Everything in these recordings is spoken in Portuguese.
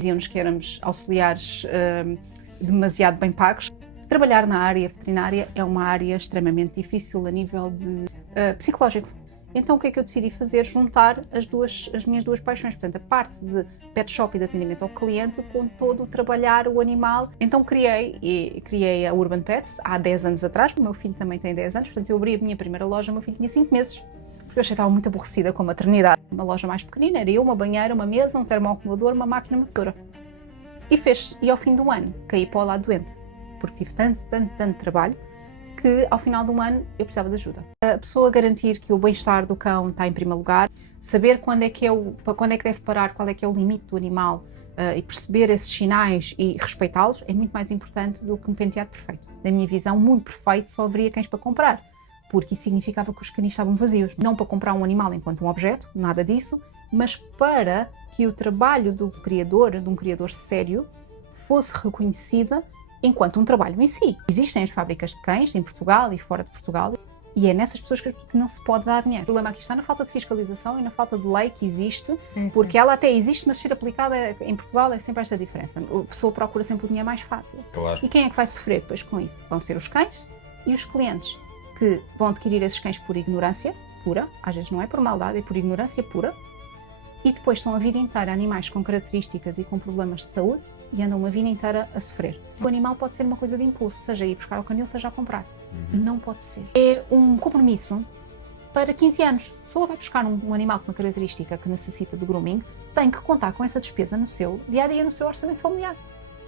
Diziam-nos que éramos auxiliares demasiado bem pagos. Trabalhar na área veterinária é uma área extremamente difícil a nível de psicológico. Então o que é que eu decidi fazer? Juntar as minhas duas paixões, portanto a parte de pet shop e de atendimento ao cliente com todo o trabalhar o animal. Então criei a Urban Pets há 10 anos atrás, o meu filho também tem 10 anos, portanto eu abri a minha primeira loja, o meu filho tinha 5 meses. Eu achei que estava muito aborrecida com a maternidade. Uma loja mais pequenina, era eu, uma banheira, uma mesa, um termoacumulador, uma máquina, uma tesoura. E fez-se. E ao fim do ano caí para o lado doente, porque tive tanto trabalho, que ao final de um ano eu precisava de ajuda. A pessoa garantir que o bem-estar do cão está em primeiro lugar, saber quando é que deve parar, qual é que é o limite do animal e perceber esses sinais e respeitá-los é muito mais importante do que um penteado perfeito. Na minha visão, um mundo perfeito só haveria cães para comprar, porque isso significava que os canis estavam vazios. Não para comprar um animal enquanto um objeto, nada disso, mas para que o trabalho de um criador sério, fosse reconhecida enquanto um trabalho em si. Existem as fábricas de cães em Portugal e fora de Portugal e é nessas pessoas que não se pode dar dinheiro. O problema aqui está na falta de fiscalização e na falta de lei que existe, porque ela até existe, mas ser aplicada em Portugal é sempre esta diferença. A pessoa procura sempre o dinheiro mais fácil. Claro. E quem é que vai sofrer depois com isso? Vão ser os cães e os clientes, que vão adquirir esses cães por ignorância pura, às vezes não é por maldade, é por ignorância pura, e depois estão a vida inteira animais com características e com problemas de saúde e andam uma vida inteira a sofrer. O animal pode ser uma coisa de impulso, seja ir buscar ao canil, seja a comprar. E não pode ser. É um compromisso para 15 anos. A pessoa vai buscar um animal com uma característica que necessita de grooming, tem que contar com essa despesa no seu dia-a-dia, no seu orçamento familiar.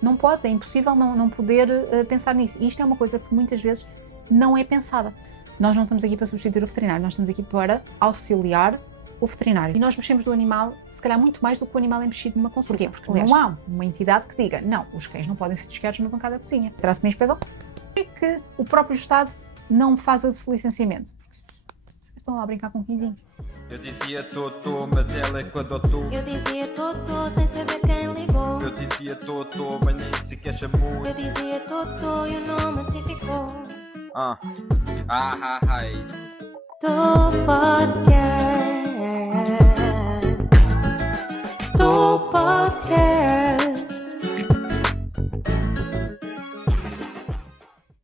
Não pode, é impossível não poder pensar nisso. E isto é uma coisa que muitas vezes não é pensada. Nós não estamos aqui para substituir o veterinário, nós estamos aqui para auxiliar o veterinário. E nós mexemos do animal, se calhar muito mais do que o animal é mexido numa consulta. Porquê? Porque não há uma entidade que diga, não, os cães não podem ser desquiados numa bancada da cozinha. Traz-me a inspeção. É que o próprio Estado não faz esse licenciamento. Estão lá a brincar com 15 anos. Eu dizia Totô, mas ela é que adotou. Eu dizia Totô, sem saber quem ligou. Eu dizia Totô, mas nem sequer chamou. Eu dizia Totô e o nome assim ficou. Tô podcast. Tô podcast.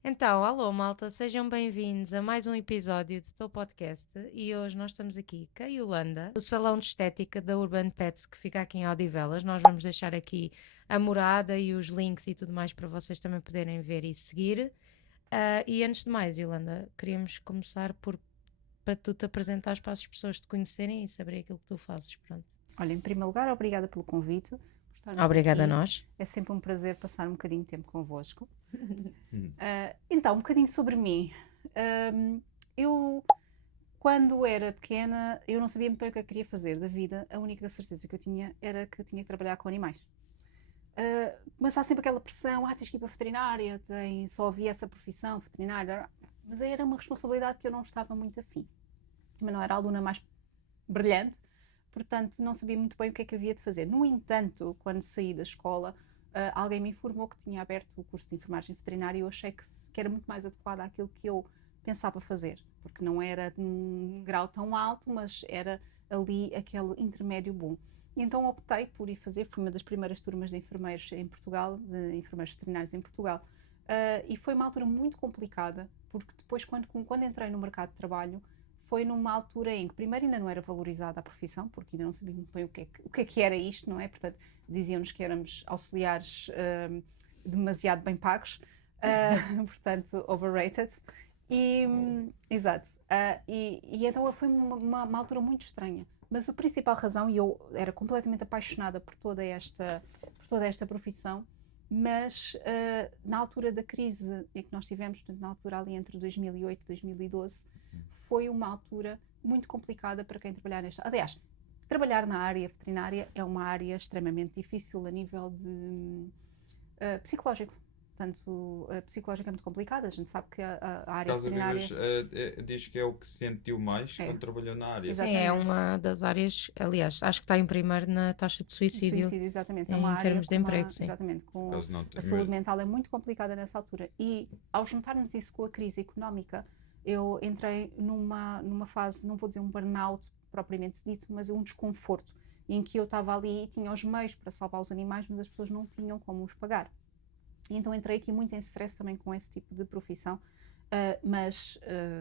Então, alô malta, sejam bem-vindos a mais um episódio do teu podcast e hoje nós estamos aqui com a Yolanda, do salão de estética da Urban Pets que fica aqui em Odivelas. Nós vamos deixar aqui a morada e os links e tudo mais para vocês também poderem ver e seguir. E antes de mais, Yolanda, queríamos começar para tu te apresentares para as pessoas te conhecerem e saberem aquilo que tu fazes. Pronto. Olha, em primeiro lugar, obrigada pelo convite. Obrigada a nós. É sempre um prazer passar um bocadinho de tempo convosco. Então, um bocadinho sobre mim. Eu, quando era pequena, eu não sabia muito bem o que eu queria fazer da vida. A única certeza que eu tinha era que tinha que trabalhar com animais. Mas há sempre aquela pressão, tens que ir para a veterinária, só havia essa profissão, veterinária. Mas aí era uma responsabilidade que eu não estava muito afim. Mas não era a aluna mais brilhante. Portanto, não sabia muito bem o que é que havia de fazer. No entanto, quando saí da escola, alguém me informou que tinha aberto o curso de enfermagem veterinária e eu achei que era muito mais adequado àquilo que eu pensava fazer, porque não era de um grau tão alto, mas era ali aquele intermédio bom. E então optei por ir fazer, fui uma das primeiras turmas de enfermeiros em Portugal, de enfermeiros veterinários em Portugal, e foi uma altura muito complicada, porque depois, quando entrei no mercado de trabalho, foi numa altura em que primeiro ainda não era valorizada a profissão, porque ainda não sabia muito bem o que é que era isto, não é? Portanto, diziam-nos que éramos auxiliares demasiado bem pagos, portanto, overrated. Exato. E então foi uma altura muito estranha. Mas a principal razão, e eu era completamente apaixonada por toda esta profissão, mas na altura da crise em que nós tivemos, portanto, na altura ali entre 2008 e 2012, foi uma altura muito complicada para quem trabalhar nesta. Aliás, trabalhar na área veterinária é uma área extremamente difícil a nível de psicológico. Portanto, psicológica é muito complicada. A gente sabe que a área veterinária... Diz que é o que sentiu mais quando trabalhou na área. Sim, é uma das áreas, aliás, acho que está em primeiro na taxa de suicídio. Exatamente. Em termos de emprego, sim. Exatamente. A saúde mental é muito complicada nessa altura. E ao juntarmos isso com a crise económica, eu entrei numa fase, não vou dizer um burnout propriamente dito, mas um desconforto. em que eu estava ali e tinha os meios para salvar os animais, mas as pessoas não tinham como os pagar. E então entrei aqui muito em stress também com esse tipo de profissão, mas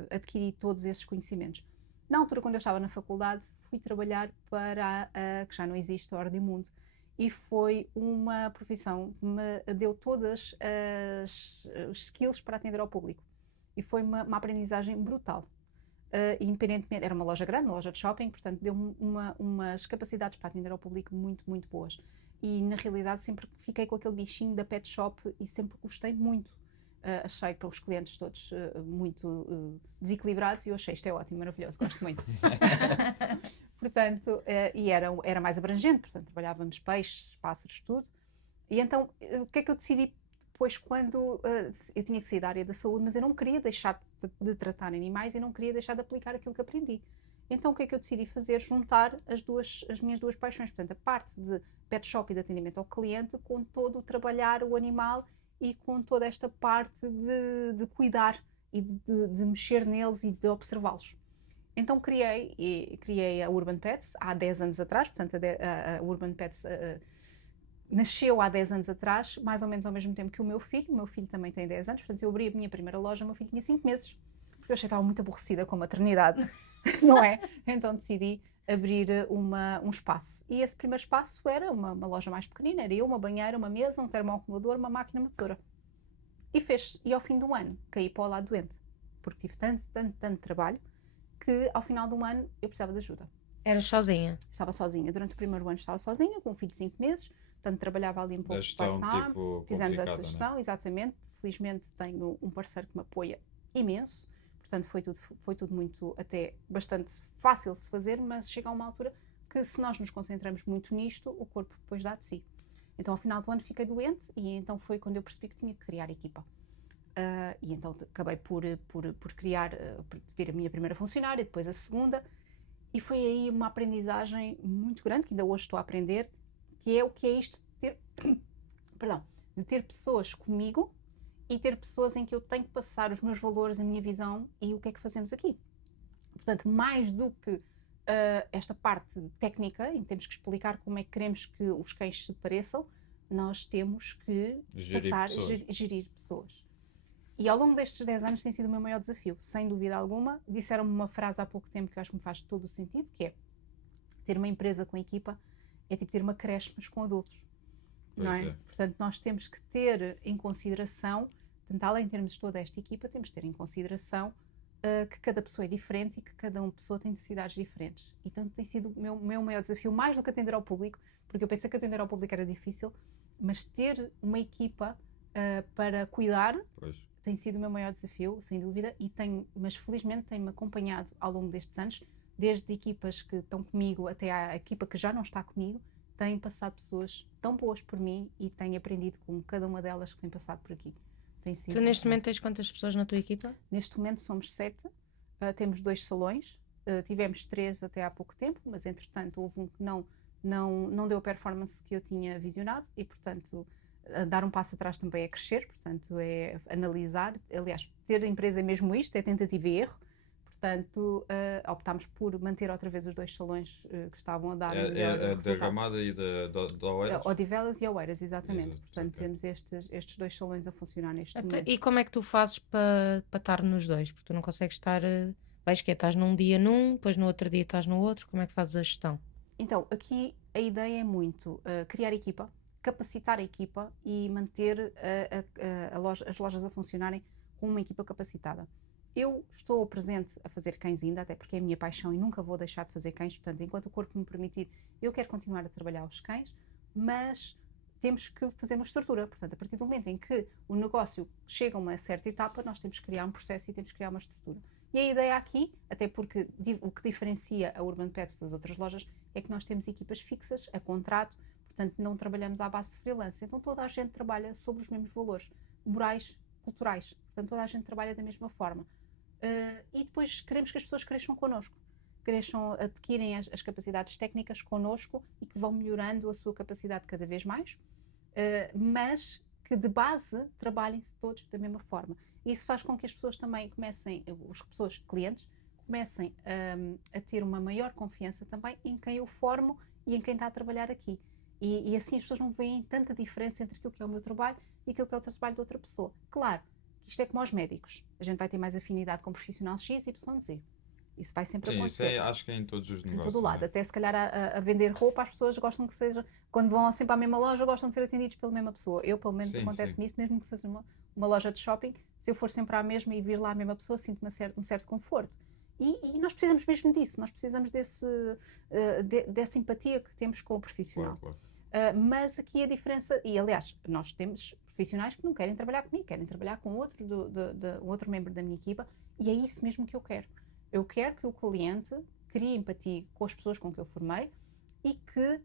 adquiri todos esses conhecimentos. Na altura, quando eu estava na faculdade, fui trabalhar para que já não existe, a Ordem Mundo, e foi uma profissão que me deu todas os skills para atender ao público. E foi uma aprendizagem brutal. Independentemente, era uma loja grande, uma loja de shopping, portanto deu-me umas capacidades para atender ao público muito, muito boas. E na realidade sempre fiquei com aquele bichinho da pet shop e sempre gostei muito. Achei para os clientes todos muito desequilibrados e eu achei isto é ótimo, maravilhoso, gosto muito. Portanto, e era mais abrangente, portanto trabalhávamos peixes, pássaros, tudo. E então, o que é que eu decidi depois quando eu tinha que sair da área da saúde, mas eu não queria deixar de tratar animais e não queria deixar de aplicar aquilo que aprendi. Então o que é que eu decidi fazer? Juntar as minhas duas paixões, portanto a parte de pet shop e de atendimento ao cliente com todo o trabalhar o animal e com toda esta parte de cuidar e de mexer neles e de observá-los. Então criei a Urban Pets há 10 anos atrás, portanto a Urban Pets nasceu há 10 anos atrás, mais ou menos ao mesmo tempo que o meu filho também tem 10 anos, portanto eu abri a minha primeira loja, o meu filho tinha 5 meses, porque eu achei que estava muito aborrecida com a maternidade, não é? Então decidi abrir um espaço. E esse primeiro espaço era uma loja mais pequenina, era eu, uma banheira, uma mesa, um termoacumulador, uma máquina, uma tesoura. E fez, e ao fim do ano caí para o lado doente, porque tive tanto trabalho, que ao final do ano eu precisava de ajuda. Eras sozinha? Estava sozinha, durante o primeiro ano estava sozinha, com um filho de 5 meses, portanto trabalhava ali um pouco de part-time, tipo, fizemos essa gestão, exatamente, felizmente tenho um parceiro que me apoia imenso, portanto foi tudo muito, até bastante fácil de se fazer, mas chega a uma altura que se nós nos concentramos muito nisto, o corpo depois dá de si. Então ao final do ano fiquei doente e então foi quando eu percebi que tinha que criar equipa. E então acabei por criar, por ter a minha primeira funcionária, depois a segunda, e foi aí uma aprendizagem muito grande, que ainda hoje estou a aprender, que é o que é isto de ter pessoas comigo e ter pessoas em que eu tenho que passar os meus valores, a minha visão e o que é que fazemos aqui. Portanto, mais do que esta parte técnica, em que temos que explicar como é que queremos que os cães se pareçam, nós temos que gerir pessoas. E ao longo destes 10 anos tem sido o meu maior desafio, sem dúvida alguma. Disseram-me uma frase há pouco tempo que eu acho que me faz todo o sentido, que é ter uma empresa com equipa é tipo ter uma creche, mas com adultos. Não é? Portanto, nós temos que ter em consideração, portanto, além de termos toda esta equipa, temos que ter em consideração que cada pessoa é diferente e que cada uma pessoa tem necessidades diferentes. E portanto tem sido o meu maior desafio, mais do que atender ao público, porque eu pensei que atender ao público era difícil, mas ter uma equipa para cuidar tem sido o meu maior desafio, sem dúvida, mas felizmente tem-me acompanhado ao longo destes anos, desde equipas que estão comigo até à equipa que já não está comigo, têm passado pessoas tão boas por mim e tenho aprendido com cada uma delas que tem passado por aqui. Tu neste momento tens quantas pessoas na tua equipa? Neste momento somos 7, temos 2 salões, tivemos 3 até há pouco tempo, mas entretanto houve um que não deu a performance que eu tinha visionado e portanto dar um passo atrás também é crescer, portanto é analisar, aliás ter a empresa é mesmo isto, é tentativa e erro, portanto optámos por manter outra vez os 2 salões que estavam a dar a da Ramada e da Oeiras? Odivelas e Oeiras, exatamente. Exato, portanto temos estes 2 salões a funcionar neste momento. E como é que tu fazes para estar nos dois? Porque tu não consegues estar, vais que estás num dia num, depois no outro dia estás no outro, como é que fazes a gestão? Então, aqui a ideia é muito criar equipa, capacitar a equipa e manter as lojas a funcionarem com uma equipa capacitada. Eu estou presente a fazer cães ainda, até porque é a minha paixão e nunca vou deixar de fazer cães, portanto, enquanto o corpo me permitir, eu quero continuar a trabalhar os cães, mas temos que fazer uma estrutura. Portanto, a partir do momento em que o negócio chega a uma certa etapa, nós temos que criar um processo e temos que criar uma estrutura. E a ideia aqui, até porque o que diferencia a Urban Pets das outras lojas, é que nós temos equipas fixas, a contrato, portanto não trabalhamos à base de freelance. Então toda a gente trabalha sobre os mesmos valores, morais, culturais. Portanto toda a gente trabalha da mesma forma. E depois queremos que as pessoas cresçam connosco, adquirem as capacidades técnicas connosco e que vão melhorando a sua capacidade cada vez mais, mas que de base trabalhem todos da mesma forma. Isso faz com que as pessoas também clientes, comecem a ter uma maior confiança também em quem eu formo e em quem está a trabalhar aqui. E assim as pessoas não veem tanta diferença entre aquilo que é o meu trabalho e aquilo que é o trabalho de outra pessoa. Claro, que isto é como aos médicos. A gente vai ter mais afinidade com o profissional X, Y, Z. Isso vai sempre Sim, isso acontecer. acho que é em todos os Em negócios. todo o lado. não é? Até se calhar a vender roupa, as pessoas gostam que seja, quando vão sempre à mesma loja, gostam de ser atendidos pela mesma pessoa. Eu, pelo menos, Sim, acontece-me sim. isso, mesmo que seja uma loja de shopping, se eu for sempre à mesma e vir lá a mesma pessoa, sinto-me um certo conforto. E nós precisamos mesmo disso, nós precisamos dessa empatia que temos com o profissional. Claro. Mas aqui a diferença, e aliás, nós temos profissionais que não querem trabalhar comigo, querem trabalhar com outro membro da minha equipa, e é isso mesmo que eu quero. Eu quero que o cliente crie empatia com as pessoas com que eu formei e que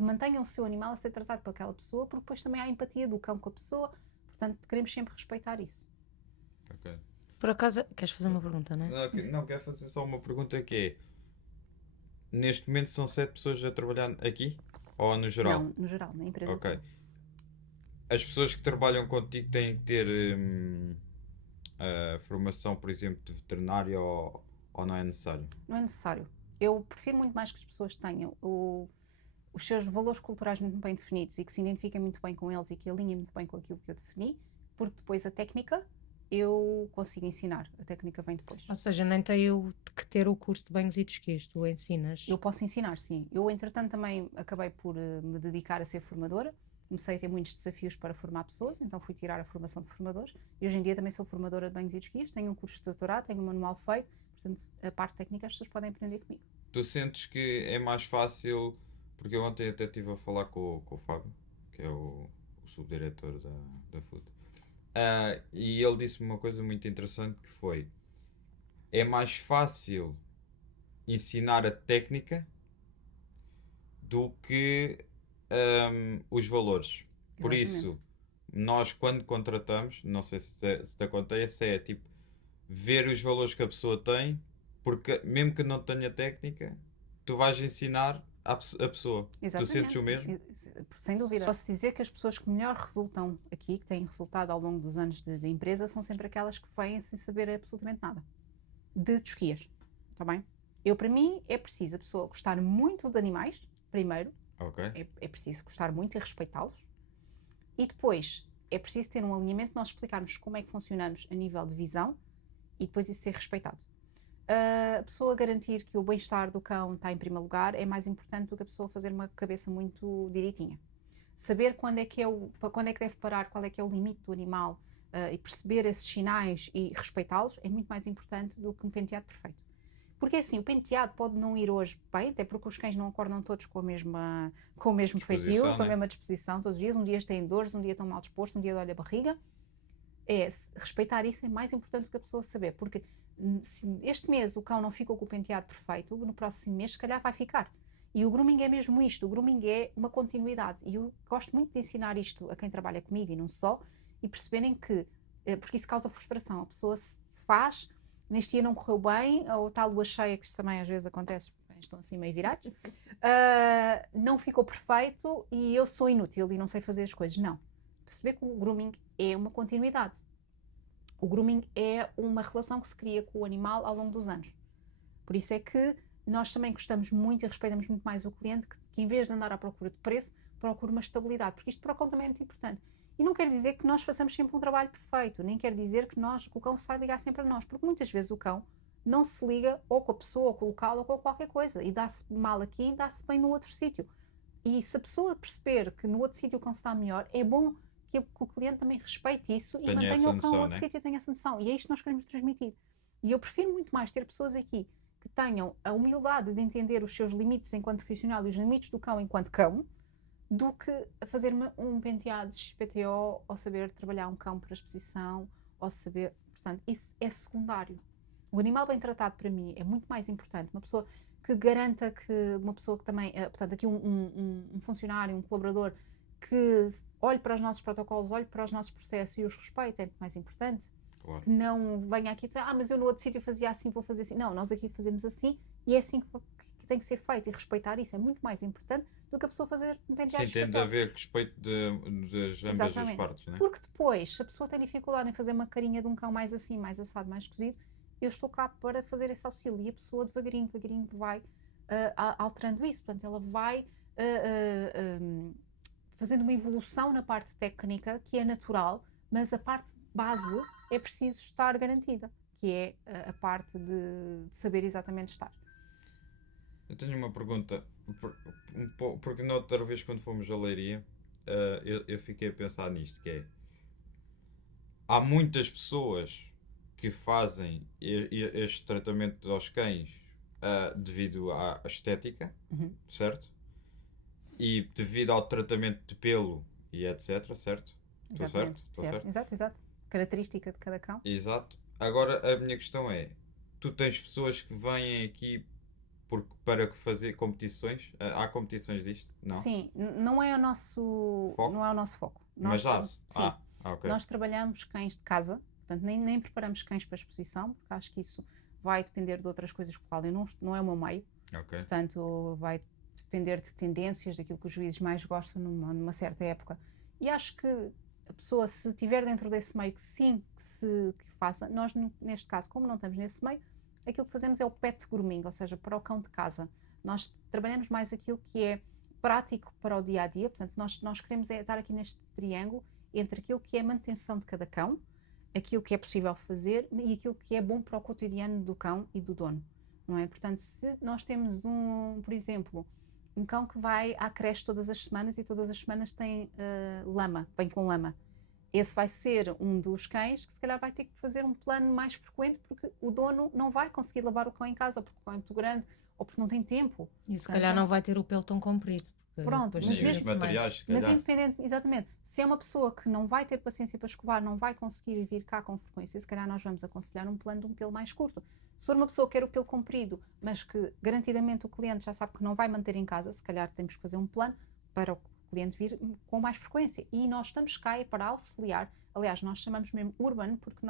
mantenha o seu animal a ser tratado por aquela pessoa, porque depois também há empatia do cão com a pessoa, portanto queremos sempre respeitar isso. Ok. Por acaso, queres fazer uma pergunta, não é? Não, quero fazer só uma pergunta que é: neste momento são 7 pessoas a trabalhar aqui? Ou no geral? Não, no geral, na empresa. Ok. toda. As pessoas que trabalham contigo têm que ter a formação, por exemplo, de veterinário ou não é necessário? Não é necessário. Eu prefiro muito mais que as pessoas tenham os seus valores culturais muito bem definidos e que se identifiquem muito bem com eles e que alinhem muito bem com aquilo que eu defini, porque depois a técnica eu consigo ensinar. A técnica vem depois. Ou seja, nem tenho que ter o curso de banhos e de esquias, tu ensinas. Eu posso ensinar, sim. Eu, entretanto, também acabei por me dedicar a ser formadora. Comecei a ter muitos desafios para formar pessoas, então fui tirar a formação de formadores. E hoje em dia também sou formadora de banhos e de esquias, tenho um curso de doutorado, tenho um manual feito, portanto, a parte técnica as pessoas podem aprender comigo. Tu sentes que é mais fácil, porque eu ontem até estive a falar com o Fábio, que é o subdiretor da FUT, e ele disse-me uma coisa muito interessante que foi: é mais fácil ensinar a técnica do que os valores. Por Exatamente. isso, nós quando contratamos, não sei se te acontece, é tipo ver os valores que a pessoa tem, porque mesmo que não tenha técnica, tu vais ensinar a pessoa. Tu sentes o mesmo? Sem dúvida. Posso dizer que as pessoas que melhor resultam aqui, que têm resultado ao longo dos anos de empresa, são sempre aquelas que vêm sem saber absolutamente nada de tosquias. Está bem? Para mim, é preciso a pessoa gostar muito de animais, primeiro. Ok. É preciso gostar muito e respeitá-los. E depois, é preciso ter um alinhamento, nós explicarmos como é que funcionamos a nível de visão e depois isso ser respeitado. A pessoa garantir que o bem-estar do cão está em primeiro lugar é mais importante do que a pessoa fazer uma cabeça muito direitinha. Saber quando é que deve parar, qual é que é o limite do animal e perceber esses sinais e respeitá-los é muito mais importante do que um penteado perfeito. Porque assim, o penteado pode não ir hoje bem, até porque os cães não acordam todos com o mesmo feitio, com a mesma disposição todos os dias. Um dia têm dores, um dia estão mal dispostos, um dia dói a barriga. Respeitar isso é mais importante do que a pessoa saber, porque se este mês o cão não ficou com o penteado perfeito, no próximo mês se calhar vai ficar. E o grooming é mesmo isto, o grooming é uma continuidade. E eu gosto muito de ensinar isto a quem trabalha comigo e não só, e perceberem que, porque isso causa frustração, a pessoa se faz, neste dia não correu bem, ou está a lua cheia, que isso também às vezes acontece, estão assim meio virados, não ficou perfeito e eu sou inútil e não sei fazer as coisas. Não. Perceber que o grooming é uma continuidade. O grooming é uma relação que se cria com o animal ao longo dos anos. Por isso é que nós também gostamos muito e respeitamos muito mais o cliente que em vez de andar à procura de preço, procura uma estabilidade, porque isto para o cão também é muito importante. E não quer dizer que nós façamos sempre um trabalho perfeito, nem quer dizer que o cão se vai ligar sempre a nós, porque muitas vezes o cão não se liga ou com a pessoa, ou com o local, ou com qualquer coisa, e dá-se mal aqui e dá-se bem no outro sítio. E se a pessoa perceber que no outro sítio o cão está melhor, é bom que o cliente também respeite isso e mantenha o cão no outro sítio e tenha essa noção. E é isto que nós queremos transmitir. E eu prefiro muito mais ter pessoas aqui que tenham a humildade de entender os seus limites enquanto profissional e os limites do cão enquanto cão, do que a fazer-me um penteado de XPTO ou saber trabalhar um cão para exposição ou saber... Portanto, isso é secundário. O animal bem tratado para mim é muito mais importante. Uma pessoa que garanta que... Uma pessoa que também... Portanto, aqui um funcionário, um colaborador que olhe para os nossos protocolos, olhe para os nossos processos e os respeite, é muito mais importante. Claro. Que não venha aqui e dizer, mas eu no outro sítio fazia assim, vou fazer assim. Não, nós aqui fazemos assim e é assim que tem que ser feito, e respeitar isso é muito mais importante do que a pessoa fazer um penteado. Sim, tem de haver respeito das ambas as partes, não é? Porque depois, se a pessoa tem dificuldade em fazer uma carinha de um cão mais assim, mais assado, mais cozido, eu estou cá para fazer esse auxílio e a pessoa devagarinho vai alterando isso. Portanto, ela vai fazendo uma evolução na parte técnica, que é natural, mas a parte base é preciso estar garantida, que é a parte de saber exatamente estar. Eu tenho uma pergunta, porque na outra vez quando fomos à Leiria, eu fiquei a pensar nisto, que é, há muitas pessoas que fazem este tratamento aos cães devido à estética, certo? E devido ao tratamento de pelo e etc, certo? Estou certo? Estou certo? Exato. Característica de cada cão. Exato. Agora a minha questão é, tu tens pessoas que vêm aqui para fazer competições? Há competições disto? Não? Sim, não é o nosso foco. Não é o nosso foco. Mas já? Sim. Ok. Nós trabalhamos cães de casa, portanto nem preparamos cães para exposição, porque acho que isso vai depender de outras coisas com as quais não é o meu meio. Ok. Portanto, vai depender de tendências, daquilo que os juízes mais gostam numa certa época. E acho que a pessoa, se estiver dentro desse meio, que faça. Nós, neste caso, como não estamos nesse meio, aquilo que fazemos é o pet grooming, ou seja, para o cão de casa. Nós trabalhamos mais aquilo que é prático para o dia-a-dia, portanto, nós queremos estar aqui neste triângulo entre aquilo que é a manutenção de cada cão, aquilo que é possível fazer e aquilo que é bom para o cotidiano do cão e do dono, não é? Portanto, se nós temos por exemplo, um cão que vai à creche todas as semanas e todas as semanas tem lama, vem com lama. Esse vai ser um dos cães que se calhar vai ter que fazer um plano mais frequente porque o dono não vai conseguir lavar o cão em casa porque o cão é muito grande ou porque não tem tempo. E se calhar não vai ter o pelo tão comprido. Pronto, mas mesmo materiais, mas independente, exatamente, se é uma pessoa que não vai ter paciência para escovar, não vai conseguir vir cá com frequência, se calhar nós vamos aconselhar um plano de um pelo mais curto. Se for uma pessoa que quer o pelo comprido, mas que garantidamente o cliente já sabe que não vai manter em casa, se calhar temos que fazer um plano para o cliente vir com mais frequência. E nós estamos cá para auxiliar, aliás, nós chamamos mesmo urbano, porque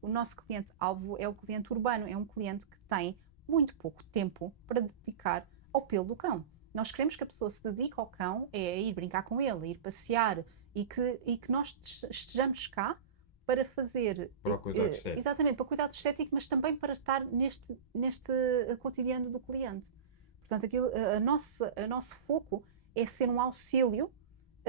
o nosso cliente-alvo é o cliente urbano, é um cliente que tem muito pouco tempo para dedicar ao pelo do cão. Nós queremos que a pessoa se dedique ao cão, é ir brincar com ele, a ir passear e que nós estejamos cá para fazer... Para o cuidado estético. Exatamente, para o cuidado estético, mas também para estar neste cotidiano do cliente. Portanto, o nosso foco é ser um auxílio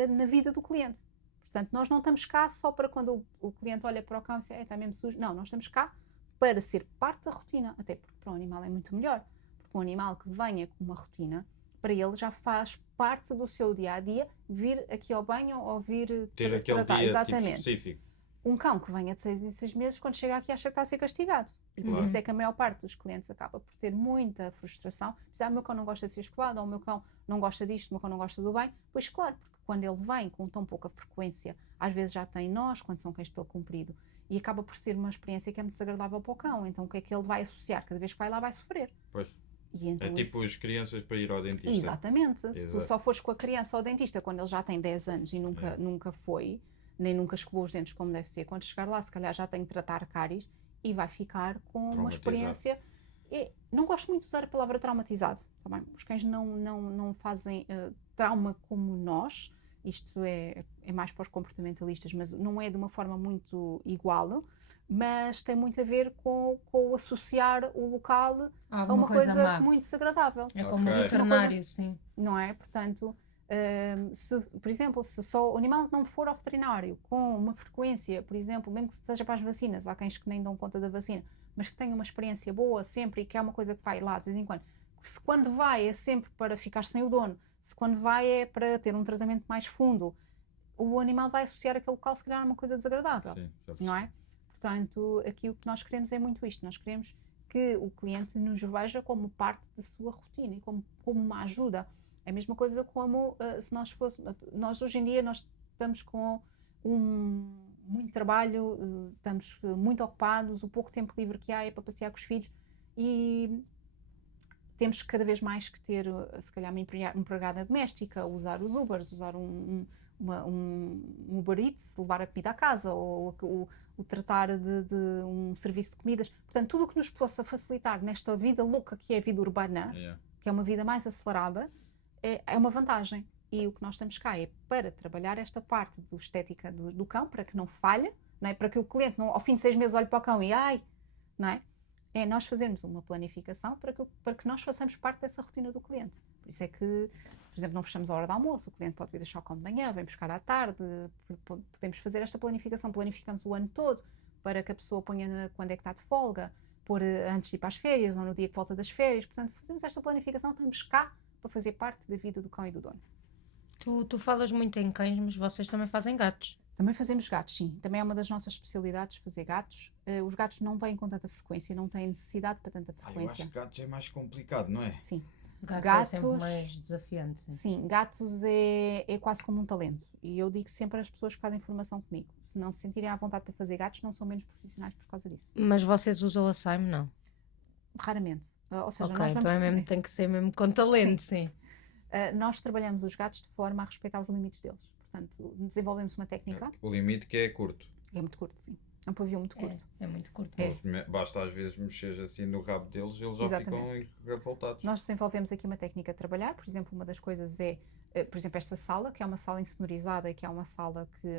na vida do cliente. Portanto, nós não estamos cá só para quando o cliente olha para o cão e diz, está mesmo sujo. Não, nós estamos cá para ser parte da rotina, até porque para o animal é muito melhor. Porque um animal que venha com uma rotina, para ele já faz parte do seu dia-a-dia vir aqui ao banho ou vir ter aquele tratar. dia Exatamente. tipo, específico. Um cão que venha de 6 em 6 meses, quando chega aqui acha que está a ser castigado. E por isso é que a maior parte dos clientes acaba por ter muita frustração. O meu cão não gosta de ser escovado, ou o meu cão não gosta disto, o meu cão não gosta do banho. Pois claro, porque quando ele vem com tão pouca frequência, às vezes já tem nós, quando são cães de pelo comprido, e acaba por ser uma experiência que é muito desagradável para o cão. Então o que é que ele vai associar? Cada vez que vai lá vai sofrer. Pois. E então é tipo as crianças para ir ao dentista. Exatamente. Se tu só fores com a criança ao dentista quando ele já tem 10 anos e nunca foi, nem nunca escovou os dentes como deve ser, quando chegar lá se calhar já tem que tratar cáries e vai ficar com uma experiência... não gosto muito de usar a palavra traumatizado, tá bem? Os cães não fazem trauma como nós, isto é mais para os comportamentalistas, mas não é de uma forma muito igual, mas tem muito a ver com o associar o local a uma coisa muito desagradável. É como um veterinário, sim. Não é? Portanto, por exemplo, se só o animal não for ao veterinário com uma frequência, por exemplo, mesmo que seja para as vacinas, há cães que nem dão conta da vacina, mas que tenham uma experiência boa sempre e que é uma coisa que vai lá de vez em quando. Se quando vai é sempre para ficar sem o dono, se quando vai é para ter um tratamento mais fundo, o animal vai associar aquele local se calhar a uma coisa desagradável. Sim, não é? Portanto, aqui o que nós queremos é muito isto. Nós queremos que o cliente nos veja como parte da sua rotina e como uma ajuda. É a mesma coisa como se nós fôssemos... Nós hoje em dia nós estamos com muito trabalho, estamos muito ocupados, o pouco tempo livre que há é para passear com os filhos e temos cada vez mais que ter, se calhar, uma empregada doméstica, usar os Ubers, usar um Uber Eats, levar a comida à casa ou o tratar de um serviço de comidas. Portanto, tudo o que nos possa facilitar nesta vida louca que é a vida urbana, que é uma vida mais acelerada, é uma vantagem. E o que nós estamos cá é para trabalhar esta parte do estética do cão, para que não falhe, não é? Para que o cliente, ao fim de 6 meses, olhe para o cão e não é? É nós fazermos uma planificação para que nós façamos parte dessa rotina do cliente. Por isso é que, por exemplo, não fechamos a hora do almoço, o cliente pode vir deixar o cão de manhã, vem buscar à tarde, podemos fazer esta planificação, planificamos o ano todo para que a pessoa ponha quando é que está de folga, pôr antes de ir para as férias ou no dia que volta das férias. Portanto, fazemos esta planificação, estamos cá para fazer parte da vida do cão e do dono. Tu falas muito em cães, mas vocês também fazem gatos. Também fazemos gatos, sim. Também é uma das nossas especialidades, fazer gatos. Os gatos não vêm com tanta frequência, não têm necessidade para tanta Eu acho frequência. que gatos é mais complicado, não é? Sim. Gatos é sempre mais desafiante. Sim, gatos é quase como um talento. E eu digo sempre às pessoas que fazem formação comigo, se não se sentirem à vontade para fazer gatos, não são menos profissionais por causa disso. Mas vocês usam a Sime, não? Raramente. Ou seja, Ok, nós então tem que ser mesmo com talento, sim. nós trabalhamos os gatos de forma a respeitar os limites deles. Portanto, desenvolvemos uma técnica. O limite que é curto. É muito curto, sim. É um pavio muito curto. É muito curto. Basta às vezes mexer assim no rabo deles, eles já Exatamente. ficam revoltados. Nós desenvolvemos aqui uma técnica de trabalhar. Por exemplo, uma das coisas é, por exemplo, esta sala, que é uma sala insonorizada e que é uma sala que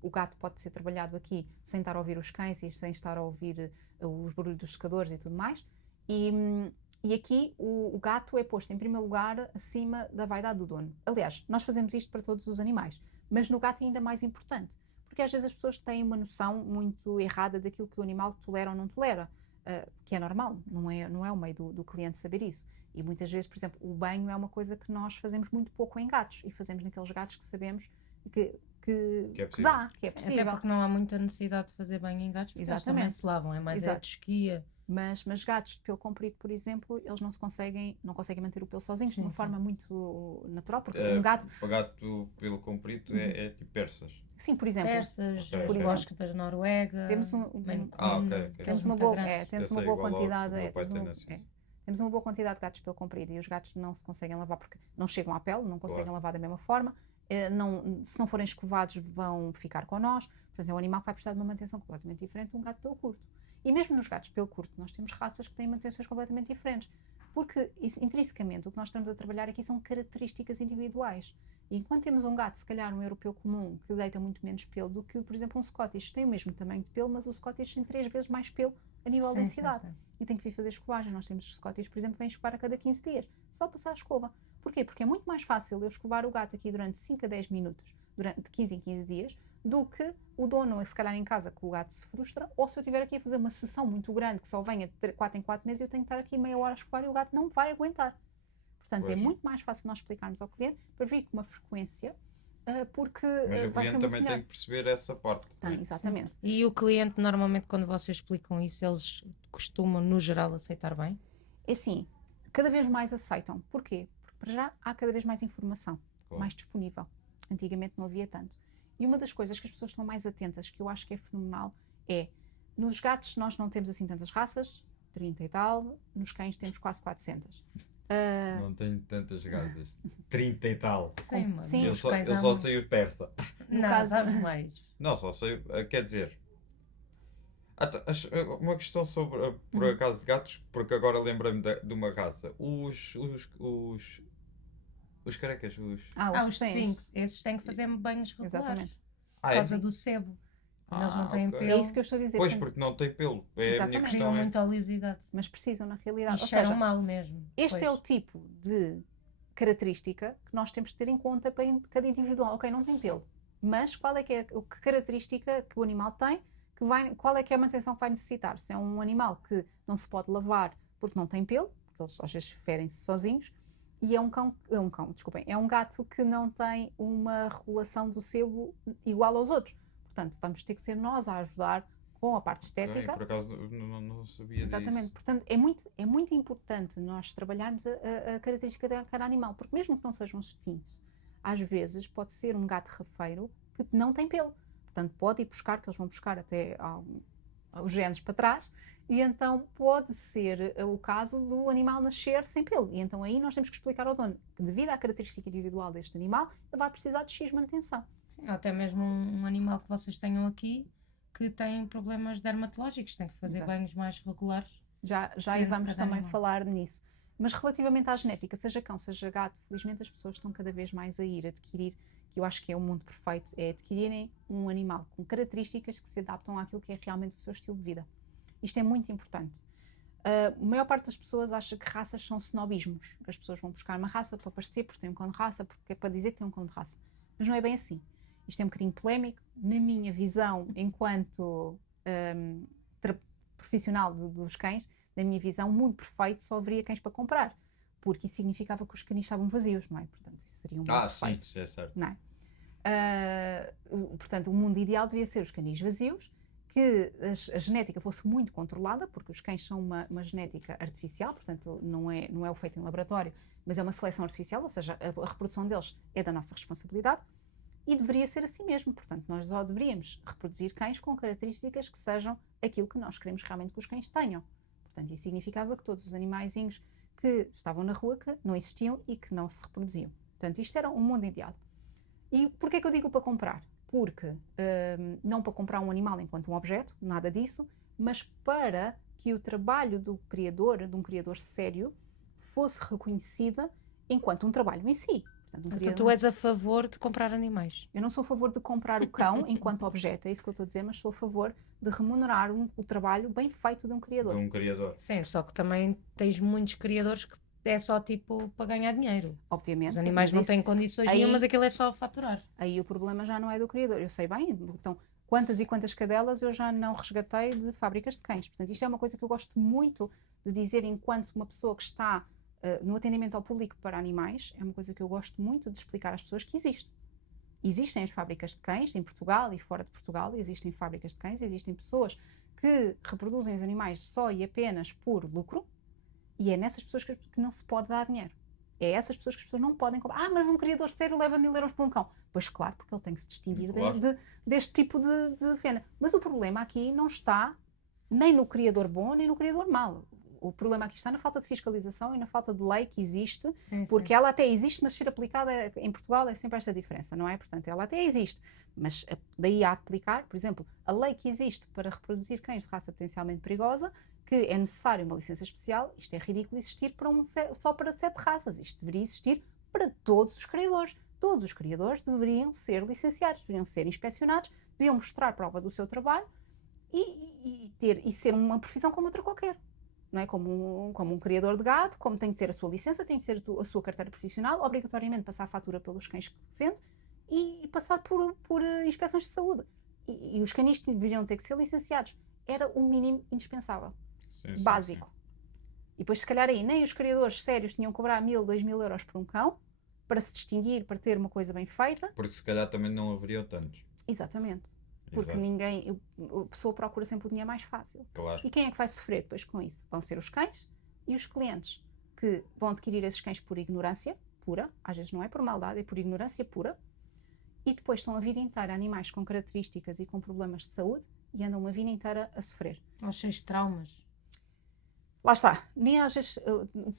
o gato pode ser trabalhado aqui sem estar a ouvir os cães e sem estar a ouvir os barulhos dos secadores e tudo mais. E aqui o gato é posto em primeiro lugar acima da vaidade do dono. Aliás, nós fazemos isto para todos os animais, mas no gato é ainda mais importante, porque às vezes as pessoas têm uma noção muito errada daquilo que o animal tolera ou não tolera, que é normal, não é o meio do cliente saber isso. E muitas vezes, por exemplo, o banho é uma coisa que nós fazemos muito pouco em gatos, e fazemos naqueles gatos que sabemos que dá, que é possível. Até porque não há muita necessidade de fazer banho em gatos, porque eles também se lavam, é mais de esquia. Mas gatos de pelo comprido, por exemplo, eles não conseguem manter o pelo sozinhos de uma forma muito natural, porque um gato... O gato pelo comprido é tipo persas. Sim, por exemplo. Persas, Ok. bosque da Noruega, Temos Temos uma boa quantidade, quantidade. temos uma boa quantidade de gatos pelo comprido e os gatos não se conseguem lavar porque não chegam à pele, não conseguem lavar da mesma forma. Se não forem escovados vão ficar com nós. Portanto, é um animal que vai precisar de uma manutenção completamente diferente de um gato pelo curto. E mesmo nos gatos pelo curto, nós temos raças que têm manutenções completamente diferentes. Porque, intrinsecamente, o que nós estamos a trabalhar aqui são características individuais. E enquanto temos um gato, se calhar um europeu comum, que deita muito menos pelo do que, por exemplo, um Scottish, tem o mesmo tamanho de pelo, mas o Scottish tem 3 vezes mais pelo a nível de densidade. Sim. E tem que vir fazer escovagem. Nós temos Scottish, por exemplo, que vem escovar a cada 15 dias. Só passar a escova. Porquê? Porque é muito mais fácil eu escovar o gato aqui durante 5 a 10 minutos, de 15 em 15 dias, do que o dono, se calhar em casa, que o gato se frustra, ou se eu estiver aqui a fazer uma sessão muito grande, que só venha de 4 em 4 meses, eu tenho que estar aqui meia hora a escovar e o gato não vai aguentar. Portanto, é muito mais fácil nós explicarmos ao cliente para vir com uma frequência, porque Mas o vai ser cliente muito também melhor. tem que perceber essa parte. Tem, exatamente. E o cliente, normalmente, quando vocês explicam isso, eles costumam, no geral, aceitar bem? É assim, cada vez mais aceitam. Porquê? Porque para já há cada vez mais informação, mais disponível. Antigamente não havia tanto. E uma das coisas que as pessoas estão mais atentas, que eu acho que é fenomenal, é, nos gatos nós não temos assim tantas raças, 30 e tal, nos cães temos quase 400. Não tenho tantas gases. 30 e tal. Sim, mano. Sim. Eu só sei o persa. Não, caso- sabe mais. Não, só sei. Quer dizer. Uma questão sobre, por acaso, gatos, porque agora lembrei-me de uma raça. Os carecas, os Os Sphinx. Esses têm que fazer banhos regulares. Exatamente. Por causa do sebo. Eles não têm ok. pelo. É isso que eu estou a dizer. Pois, portanto, porque não tem pelo. É a minha Exatamente. questão. Criam muita oleosidade. mas precisam na E realidade. Ou cheiram seja, mal mesmo. este é o Pois. tipo de característica que nós temos de ter em conta para cada individual. Ok, não tem pelo, mas qual é que é a característica que o animal tem, qual é que é a manutenção que vai necessitar? Se é um animal que não se pode lavar porque não tem pelo, porque eles às vezes ferem-se sozinhos, e é um gato que não tem uma regulação do sebo igual aos outros. Portanto, vamos ter que ser nós a ajudar com a parte estética. Por acaso não sabia Exatamente. disso. Portanto, é muito importante nós trabalharmos a característica de cada animal, porque mesmo que não sejam sphinx, às vezes pode ser um gato rafeiro que não tem pelo. Portanto, pode ir buscar, que eles vão buscar até os genes para trás, e então pode ser o caso do animal nascer sem pelo. E então aí nós temos que explicar ao dono que, devido à característica individual deste animal, ele vai precisar de X manutenção. Sim, ou até mesmo um animal que vocês tenham aqui que tem problemas dermatológicos, tem que fazer Exato. banhos mais regulares. Já aí Depende de vamos cada também animal. falar nisso. Mas relativamente à genética, seja cão, seja gato, felizmente as pessoas estão cada vez mais a ir adquirir, que eu acho que é o mundo perfeito, é adquirirem um animal com características que se adaptam àquilo que é realmente o seu estilo de vida. Isto é muito importante. A maior parte das pessoas acha que raças são snobismos. Que as pessoas vão buscar uma raça para parecer, porque tem um cão de raça, porque é para dizer que tem um cão de raça. Mas não é bem assim. Isto é um bocadinho polémico. Na minha visão, enquanto profissional dos cães, na minha visão, o mundo perfeito só haveria cães para comprar. Porque isso significava que os canis estavam vazios, não é? Portanto, isso seria um mundo perfeito. Sim, é certo. Não é? Portanto, o mundo ideal devia ser os canis vazios, que a genética fosse muito controlada, porque os cães são uma genética artificial, portanto não é o feito em laboratório, mas é uma seleção artificial, ou seja, a reprodução deles é da nossa responsabilidade, e deveria ser assim mesmo. Portanto, nós só deveríamos reproduzir cães com características que sejam aquilo que nós queremos realmente que os cães tenham. Portanto, isso significava que todos os animaizinhos que estavam na rua que não existiam e que não se reproduziam. Portanto, isto era um mundo ideal. E porquê que eu digo para comprar? Porque não para comprar um animal enquanto um objeto, nada disso, mas para que o trabalho do criador, de um criador sério, fosse reconhecida enquanto um trabalho em si. Portanto, Então tu és a favor de comprar animais? Eu não sou a favor de comprar o cão enquanto objeto, é isso que eu estou a dizer, mas sou a favor de remunerar o trabalho bem feito de um criador. De um criador. Sim, só que também tens muitos criadores que é só tipo para ganhar dinheiro. Obviamente. Os animais não têm condições nenhumas, aquilo é só faturar. Aí o problema já não é do criador. Eu sei bem, então, quantas e quantas cadelas eu já não resgatei de fábricas de cães. Portanto, isto é uma coisa que eu gosto muito de dizer enquanto uma pessoa que está no atendimento ao público para animais, é uma coisa que eu gosto muito de explicar às pessoas que existe. Existem as fábricas de cães em Portugal e fora de Portugal, existem fábricas de cães, existem pessoas que reproduzem os animais só e apenas por lucro, e é nessas pessoas que não se pode dar dinheiro. É essas pessoas que as pessoas não podem comprar. Mas um criador sério leva 1000 euros por um cão. Pois claro, porque ele tem que se distinguir deste tipo de venda. Mas o problema aqui não está nem no criador bom, nem no criador mau. O problema aqui está na falta de fiscalização e na falta de lei que existe, porque ela até existe, mas ser aplicada em Portugal é sempre esta diferença, não é? Portanto, ela até existe, mas daí a aplicar, por exemplo, a lei que existe para reproduzir cães de raça potencialmente perigosa, que é necessário uma licença especial, isto é ridículo existir só para 7 raças, isto deveria existir para todos os criadores. Todos os criadores deveriam ser licenciados, deveriam ser inspecionados, deveriam mostrar prova do seu trabalho e ser uma profissão como outra qualquer. Não é? Como um criador de gado, como tem que ter a sua licença, tem que ter a sua carteira profissional, obrigatoriamente passar a fatura pelos cães que vende e passar por inspeções de saúde. E os canis deveriam ter que ser licenciados. Era o mínimo indispensável, básico. E depois, se calhar, aí nem os criadores sérios tinham que cobrar 1000, 2000 euros por um cão para se distinguir, para ter uma coisa bem feita. Porque se calhar também não haveriam tantos. Exatamente. Porque a pessoa procura sempre o dinheiro mais fácil. Claro. E quem é que vai sofrer depois com isso? Vão ser os cães e os clientes, que vão adquirir esses cães por ignorância pura, às vezes não é por maldade, é por ignorância pura, e depois estão a vida inteira animais com características e com problemas de saúde e andam uma vida inteira a sofrer. Aos cheios de traumas. Lá está. Nem às vezes,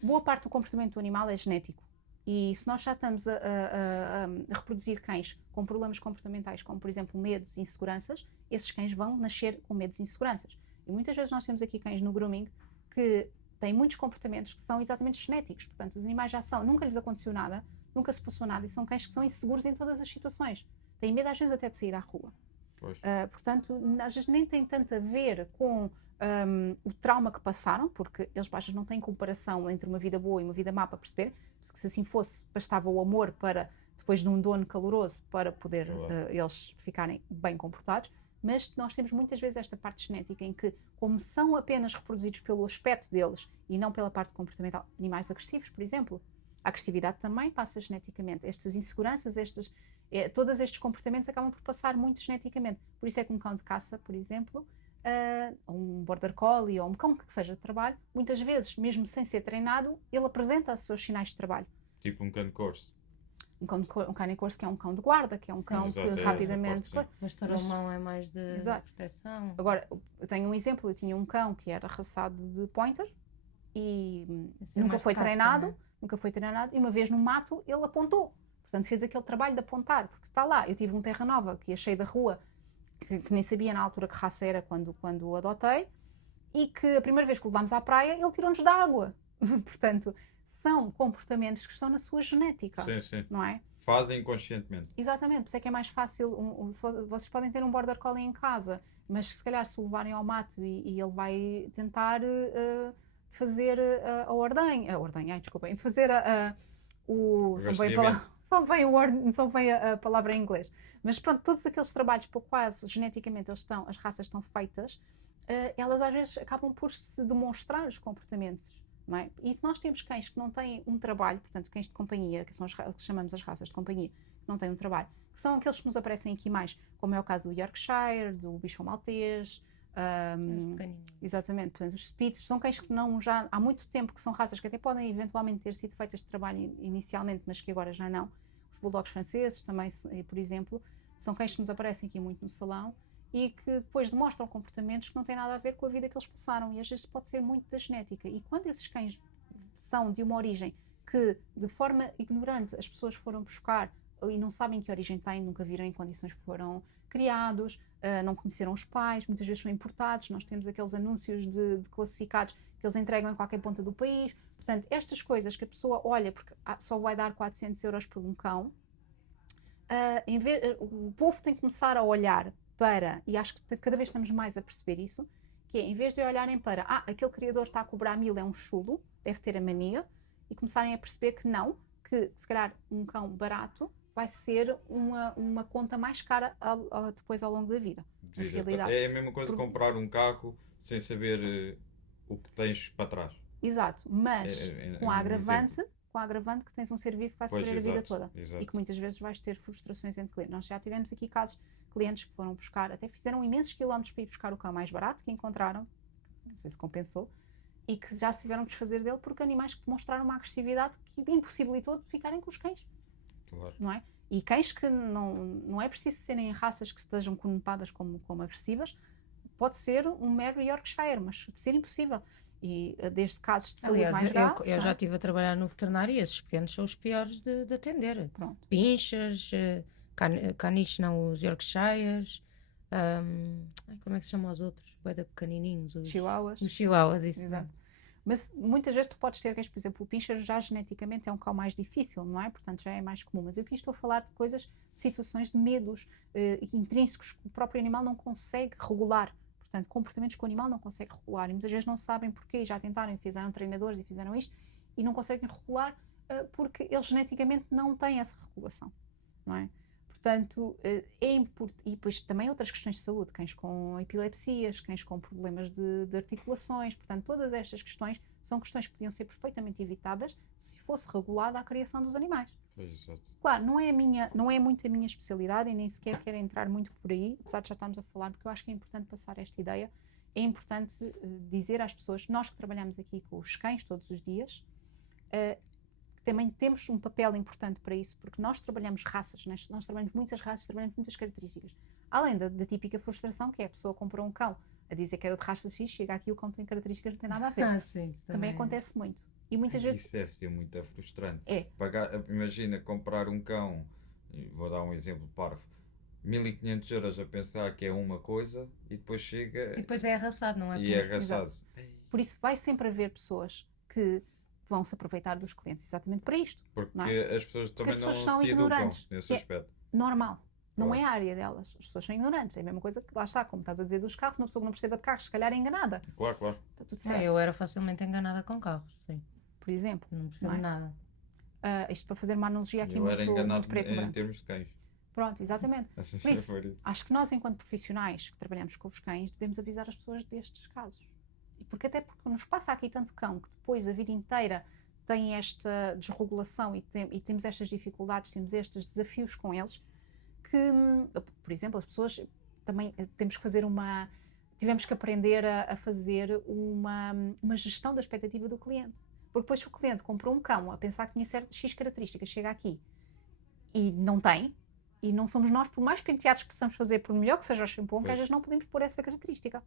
boa parte do comportamento do animal é genético. E se nós já estamos a reproduzir cães com problemas comportamentais, como por exemplo medos e inseguranças, esses cães vão nascer com medos e inseguranças. E muitas vezes nós temos aqui cães no grooming que têm muitos comportamentos que são exatamente genéticos. Portanto, os animais já nunca lhes aconteceu nada, nunca se passou nada, e são cães que são inseguros em todas as situações. Têm medo às vezes até de sair à rua. Portanto, às vezes nem tem tanto a ver com o trauma que passaram, porque eles às vezes não têm comparação entre uma vida boa e uma vida má para perceber, porque se assim fosse, bastava o amor para, depois de um dono caloroso, para poder eles ficarem bem comportados. Mas nós temos muitas vezes esta parte genética em que, como são apenas reproduzidos pelo aspecto deles e não pela parte comportamental, animais agressivos, por exemplo, a agressividade também passa geneticamente. Estas inseguranças, todos estes comportamentos acabam por passar muito geneticamente. Por isso é que um cão de caça, por exemplo, um border collie ou um cão que seja de trabalho, muitas vezes, mesmo sem ser treinado, ele apresenta os seus sinais de trabalho. Tipo um cão de corso. Um cão de corso que é um cão de guarda, que é um cão que rapidamente... O pastor alemão é mais de proteção. Agora, eu tenho um exemplo, eu tinha um cão que era raçado de pointer e nunca foi treinado, e uma vez no mato ele apontou. Portanto, fez aquele trabalho de apontar, porque está lá. Eu tive um Terra Nova que achei da rua, que nem sabia na altura que raça era quando o adotei, e que a primeira vez que o levámos à praia, ele tirou-nos da água. Portanto, são comportamentos que estão na sua genética, não é? Fazem inconscientemente. Exatamente, por isso é que é mais fácil, vocês podem ter um border collie em casa, mas se calhar se o levarem ao mato e ele vai tentar fazer a ordenha, desculpem, fazer Rastreamento. só vem a palavra em inglês. Mas pronto, todos aqueles trabalhos para quase geneticamente as raças estão feitas, elas às vezes acabam por se demonstrar os comportamentos, não é? E nós temos cães que não têm um trabalho, portanto cães de companhia, que são que chamamos as raças de companhia, que não têm um trabalho, que são aqueles que nos aparecem aqui mais, como é o caso do Yorkshire, do Bichon Maltês, exatamente, portanto os Spitz são cães que não já há muito tempo, que são raças que até podem eventualmente ter sido feitas de trabalho inicialmente, mas que agora já não. Os bulldogs franceses também, por exemplo, são cães que nos aparecem aqui muito no salão e que depois demonstram comportamentos que não têm nada a ver com a vida que eles passaram, e às vezes pode ser muito da genética. E quando esses cães são de uma origem que de forma ignorante as pessoas foram buscar e não sabem que origem têm, nunca viram em condições que foram criados, não conheceram os pais, muitas vezes são importados, nós temos aqueles anúncios de classificados que eles entregam em qualquer ponta do país. Portanto, estas coisas que a pessoa olha porque só vai dar 400 euros por um cão, o povo tem que começar a olhar para, e acho que cada vez estamos mais a perceber isso, que é, em vez de olharem para, aquele criador está a cobrar 1000, é um chulo, deve ter a mania, e começarem a perceber que não, que se calhar um cão barato vai ser uma conta mais cara depois ao longo da vida. Na realidade. É a mesma coisa que comprar um carro sem saber o que tens para trás. Exato, mas com a agravante que tens um ser vivo que vai sofrer a vida toda. Exato. E que muitas vezes vais ter frustrações entre clientes. Nós já tivemos aqui casos de clientes que foram buscar, até fizeram imensos quilómetros para ir buscar o cão mais barato que encontraram, não sei se compensou, e que já se tiveram que desfazer dele porque animais que demonstraram uma agressividade que impossibilitou de ficarem com os cães. Claro. Não é? E cães que não é preciso serem raças que estejam conotadas como agressivas, pode ser um mero Yorkshire, mas de ser impossível. E desde casos de saúde mais graves... Eu já estive a trabalhar no veterinário e esses pequenos são os piores de atender. Pronto. Pinchers, caniches não, os Yorkshires, como é que se chamam os outros? Bué de pequenininhos. Os Chihuahuas. Os chihuahuas, isso. Exato. Mas muitas vezes tu podes ter cães, por exemplo, o Pinscher já geneticamente é um cão mais difícil, não é? Portanto já é mais comum. Mas eu aqui estou a falar de coisas, de situações de medos intrínsecos que o próprio animal não consegue regular. Portanto, comportamentos que o animal não consegue regular. E muitas vezes não sabem porquê. Já tentaram e fizeram treinadores e fizeram isto e não conseguem regular porque eles geneticamente não têm essa regulação, não é? Portanto, é importante. E depois também outras questões de saúde, cães com epilepsias, cães com problemas de articulações. Portanto, todas estas questões são questões que podiam ser perfeitamente evitadas se fosse regulada a criação dos animais. Exato. Claro, não é muito a minha especialidade e nem sequer quero entrar muito por aí, apesar de já estarmos a falar, porque eu acho que é importante passar esta ideia. É importante dizer às pessoas, nós que trabalhamos aqui com os cães todos os dias, também temos um papel importante para isso, porque nós trabalhamos raças, nós trabalhamos muitas raças, trabalhamos muitas características. Além da típica frustração, que é a pessoa comprou um cão a dizer que era de raça X, chega aqui o cão tem características que não tem nada a ver. Sim, também acontece muito. E muitas vezes... Isso deve ser muito frustrante. É. Imagina comprar um cão, vou dar um exemplo parvo, 1500 euros a pensar que é uma coisa e depois chega... E depois é arraçado, não é? E é arraçado. Por isso vai sempre haver pessoas que vão se aproveitar dos clientes exatamente para isto. Porque não é? as pessoas também as pessoas não são se educam ignorantes. nesse aspecto. Normal. Não Claro. é a área delas. As pessoas são ignorantes. É a mesma coisa que, lá está, como estás a dizer dos carros, uma pessoa que não perceba de carros, se calhar é enganada. Claro, claro. Está tudo certo. Eu era facilmente enganada com carros, sim. Por exemplo. Não percebo Não é? nada. Isto para fazer uma analogia aqui Eu era muito enganado preto e em branco. termos de cães. Pronto, exatamente. Assim, Por isso, por isso. acho que nós, enquanto profissionais que trabalhamos com os cães, devemos avisar as pessoas destes casos. E porque até porque nos passa aqui tanto cão que depois a vida inteira tem esta desregulação e temos estas dificuldades, temos estes desafios com eles, que, por exemplo, as pessoas também tivemos que aprender a fazer uma gestão da expectativa do cliente. Porque depois se o cliente comprou um cão a pensar que tinha certas X características, chega aqui e não tem, e não somos nós, por mais penteados que possamos fazer, por melhor que seja o shampoo, que às vezes não podemos pôr essa característica,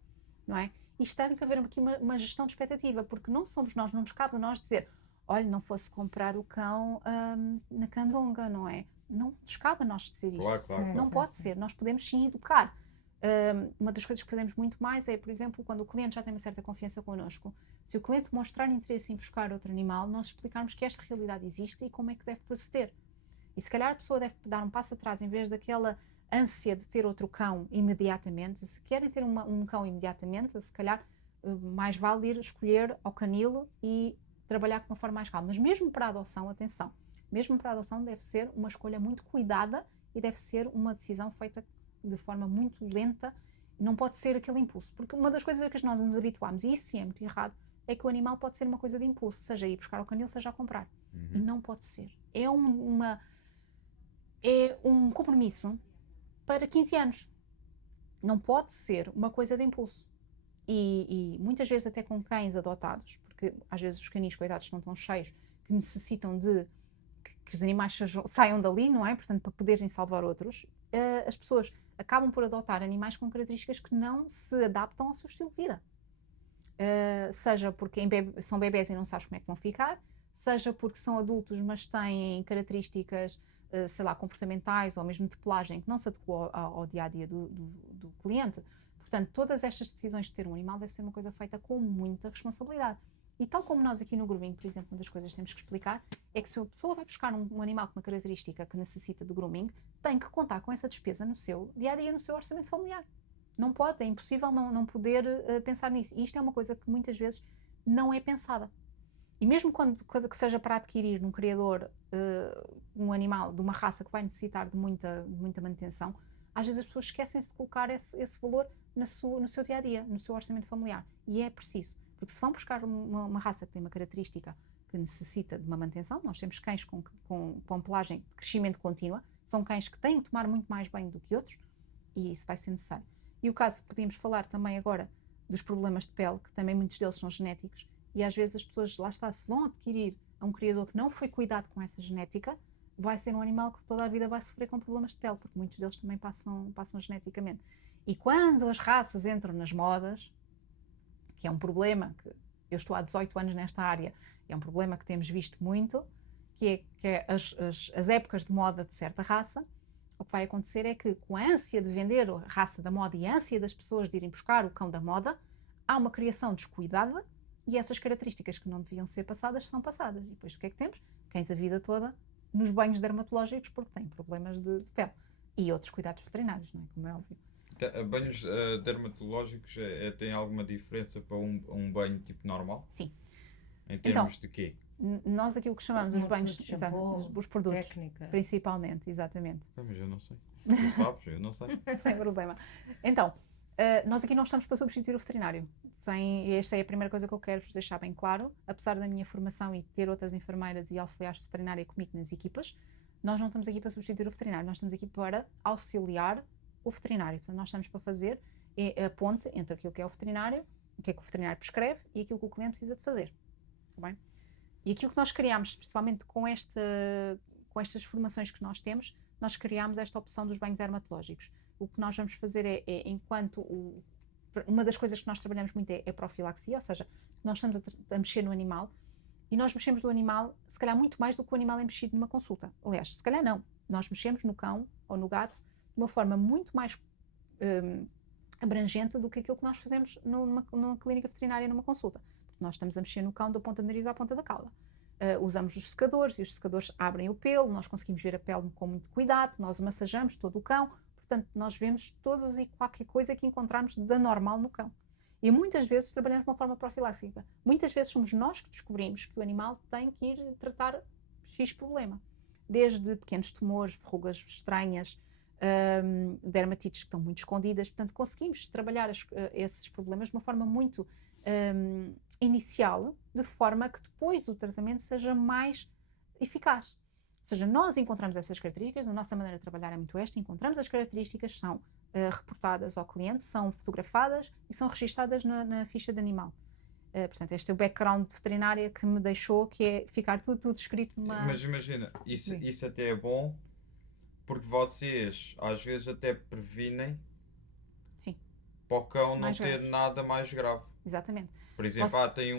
não é? Isto tem que haver aqui uma gestão de expectativa, porque não somos nós, não nos cabe a nós dizer, olha, não fosse comprar o cão na candonga, não é? Não nos cabe a nós dizer isto. Claro, claro, Não claro. pode ser, nós podemos sim educar. Uma das coisas que fazemos muito mais é, por exemplo, quando o cliente já tem uma certa confiança connosco, se o cliente mostrar interesse em buscar outro animal, nós explicarmos que esta realidade existe e como é que deve proceder. E se calhar a pessoa deve dar um passo atrás, em vez daquela ânsia de ter outro cão imediatamente, se querem ter um cão imediatamente, se calhar mais vale ir escolher ao canil e trabalhar com uma forma mais calma. Mas mesmo para a adoção, atenção, mesmo para a adoção deve ser uma escolha muito cuidada e deve ser uma decisão feita de forma muito lenta, não pode ser aquele impulso, porque uma das coisas a que nós nos habituámos, e isso sim é muito errado, é que o animal pode ser uma coisa de impulso, seja ir buscar ao canil, seja a comprar. E não pode ser. É um compromisso para 15 anos. Não pode ser uma coisa de impulso. E muitas vezes até com cães adotados, porque às vezes os canis, coitados, estão tão cheios que necessitam de que os animais saiam dali, não é? Portanto, para poderem salvar outros, as pessoas acabam por adotar animais com características que não se adaptam ao seu estilo de vida. Seja porque são bebés e não sabes como é que vão ficar, seja porque são adultos mas têm características, sei lá, comportamentais ou mesmo de pelagem que não se adequam ao dia-a-dia do cliente. Portanto, todas estas decisões de ter um animal deve ser uma coisa feita com muita responsabilidade. E tal como nós aqui no grooming, por exemplo, uma das coisas que temos que explicar é que se a pessoa vai buscar um animal com uma característica que necessita de grooming, tem que contar com essa despesa no seu dia-a-dia, no seu orçamento familiar. Não pode, é impossível não poder pensar nisso. E isto é uma coisa que muitas vezes não é pensada. E mesmo quando que seja para adquirir num criador um animal de uma raça que vai necessitar de muita manutenção, às vezes as pessoas esquecem-se de colocar esse valor no seu dia-a-dia, no seu orçamento familiar. E é preciso. Porque se vão buscar uma raça que tem uma característica que necessita de uma manutenção, nós temos cães com pelagem de crescimento contínuo, são cães que têm que tomar muito mais banho do que outros, e isso vai ser necessário. E o caso, podíamos falar também agora dos problemas de pele, que também muitos deles são genéticos, e às vezes as pessoas, lá está, se vão adquirir a um criador que não foi cuidado com essa genética, vai ser um animal que toda a vida vai sofrer com problemas de pele, porque muitos deles também passam geneticamente. E quando as raças entram nas modas, que é um problema, que eu estou há 18 anos nesta área, é um problema que temos visto muito, que é as épocas de moda de certa raça, o que vai acontecer é que com a ânsia de vender a raça da moda e a ânsia das pessoas de irem buscar o cão da moda, há uma criação descuidada e essas características que não deviam ser passadas são passadas. E depois o que é que temos? Cães a vida toda nos banhos dermatológicos porque têm problemas de pele. E outros cuidados veterinários, não é? Como é óbvio. Banhos dermatológicos tem alguma diferença para um banho tipo normal? Sim. Em termos de quê? Nós aquilo que chamamos os banhos, os produtos, técnica. Principalmente, exatamente. Mas eu não sei. Tu sabes? Eu não sei. Sem problema. Então, nós aqui não estamos para substituir o veterinário. Esta é a primeira coisa que eu quero vos deixar bem claro. Apesar da minha formação e ter outras enfermeiras e auxiliares de veterinária comigo nas equipas, nós não estamos aqui para substituir o veterinário. Nós estamos aqui para auxiliar o veterinário. Portanto, nós estamos para fazer a ponte entre aquilo que é o veterinário, o que é que o veterinário prescreve e aquilo que o cliente precisa de fazer. Está bem? E aquilo que nós criámos, principalmente com estas formações que nós temos, nós criámos esta opção dos banhos dermatológicos. O que nós vamos fazer uma das coisas que nós trabalhamos muito é profilaxia, ou seja, nós estamos a mexer no animal e nós mexemos no animal, se calhar muito mais do que o animal é mexido numa consulta. Aliás, se calhar não. Nós mexemos no cão ou no gato de uma forma muito mais abrangente do que aquilo que nós fazemos numa clínica veterinária, numa consulta. Porque nós estamos a mexer no cão da ponta do nariz à ponta da cauda. Usamos os secadores e os secadores abrem o pelo, nós conseguimos ver a pele com muito cuidado, nós massajamos todo o cão, portanto nós vemos todas e qualquer coisa que encontramos de anormal no cão. E muitas vezes trabalhamos de uma forma profiláxica. Muitas vezes somos nós que descobrimos que o animal tem que ir tratar X problema. Desde pequenos tumores, verrugas estranhas, dermatites que estão muito escondidas. Portanto, conseguimos trabalhar esses problemas de uma forma muito inicial, de forma que depois o tratamento seja mais eficaz. Ou seja, nós encontramos essas características, a nossa maneira de trabalhar é muito esta, encontramos as características, são reportadas ao cliente, são fotografadas e são registadas na ficha de animal. Portanto, este é o background veterinário que me deixou, que é ficar tudo escrito numa... Mas imagina, isso até é bom, porque vocês às vezes até previnem Sim. para o cão não Mais ter grave. nada mais grave. Exatamente. Por exemplo, tem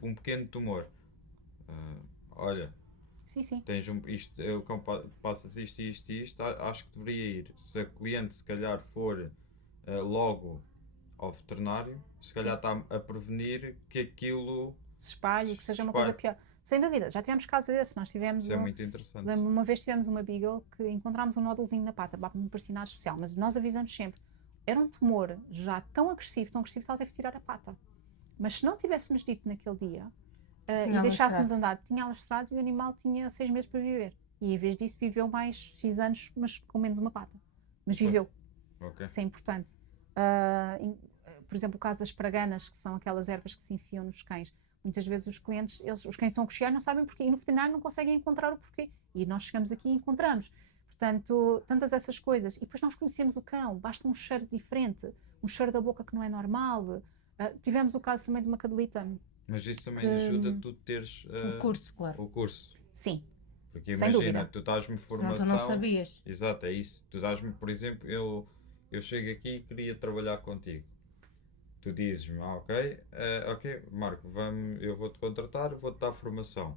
um pequeno tumor. Olha, Sim. tens o cão passas isto, acho que deveria ir. Se a cliente se calhar for logo ao veterinário, se calhar está a prevenir que aquilo se espalhe e que seja uma coisa pior. Sem dúvida, já tivemos casos desses. Nós tivemos isso é muito interessante. Uma vez tivemos uma beagle que encontramos um nódulozinho na pata, não parecia nada especial, mas nós avisamos sempre. Era um tumor já tão agressivo que ela teve que tirar a pata. Mas se não tivéssemos dito naquele dia Tinha e deixássemos alastrado. andar, tinha alastrado e o animal tinha 6 meses para viver. E em vez disso viveu mais X anos, mas com menos uma pata. Mas viveu. Ok. Isso é importante. Por exemplo, o caso das praganas, que são aquelas ervas que se enfiam nos cães. Muitas vezes os clientes, os cães estão a cochear, não sabem porquê. E no veterinário não conseguem encontrar o porquê. E nós chegamos aqui e encontramos. Portanto, tantas essas coisas. E depois nós conhecemos o cão. Basta um cheiro diferente. Um cheiro da boca que não é normal. Tivemos o caso também de uma cadelita. Mas isso também ajuda tu teres O curso, claro. o curso. Sim. Porque Sem imagina, dúvida. tu dás-me Senão formação. tu não sabias. Exato, é isso. Tu dás-me, por exemplo, eu chego aqui e queria trabalhar contigo. Tu dizes-me, ok, Marco, eu vou-te contratar, vou-te dar formação.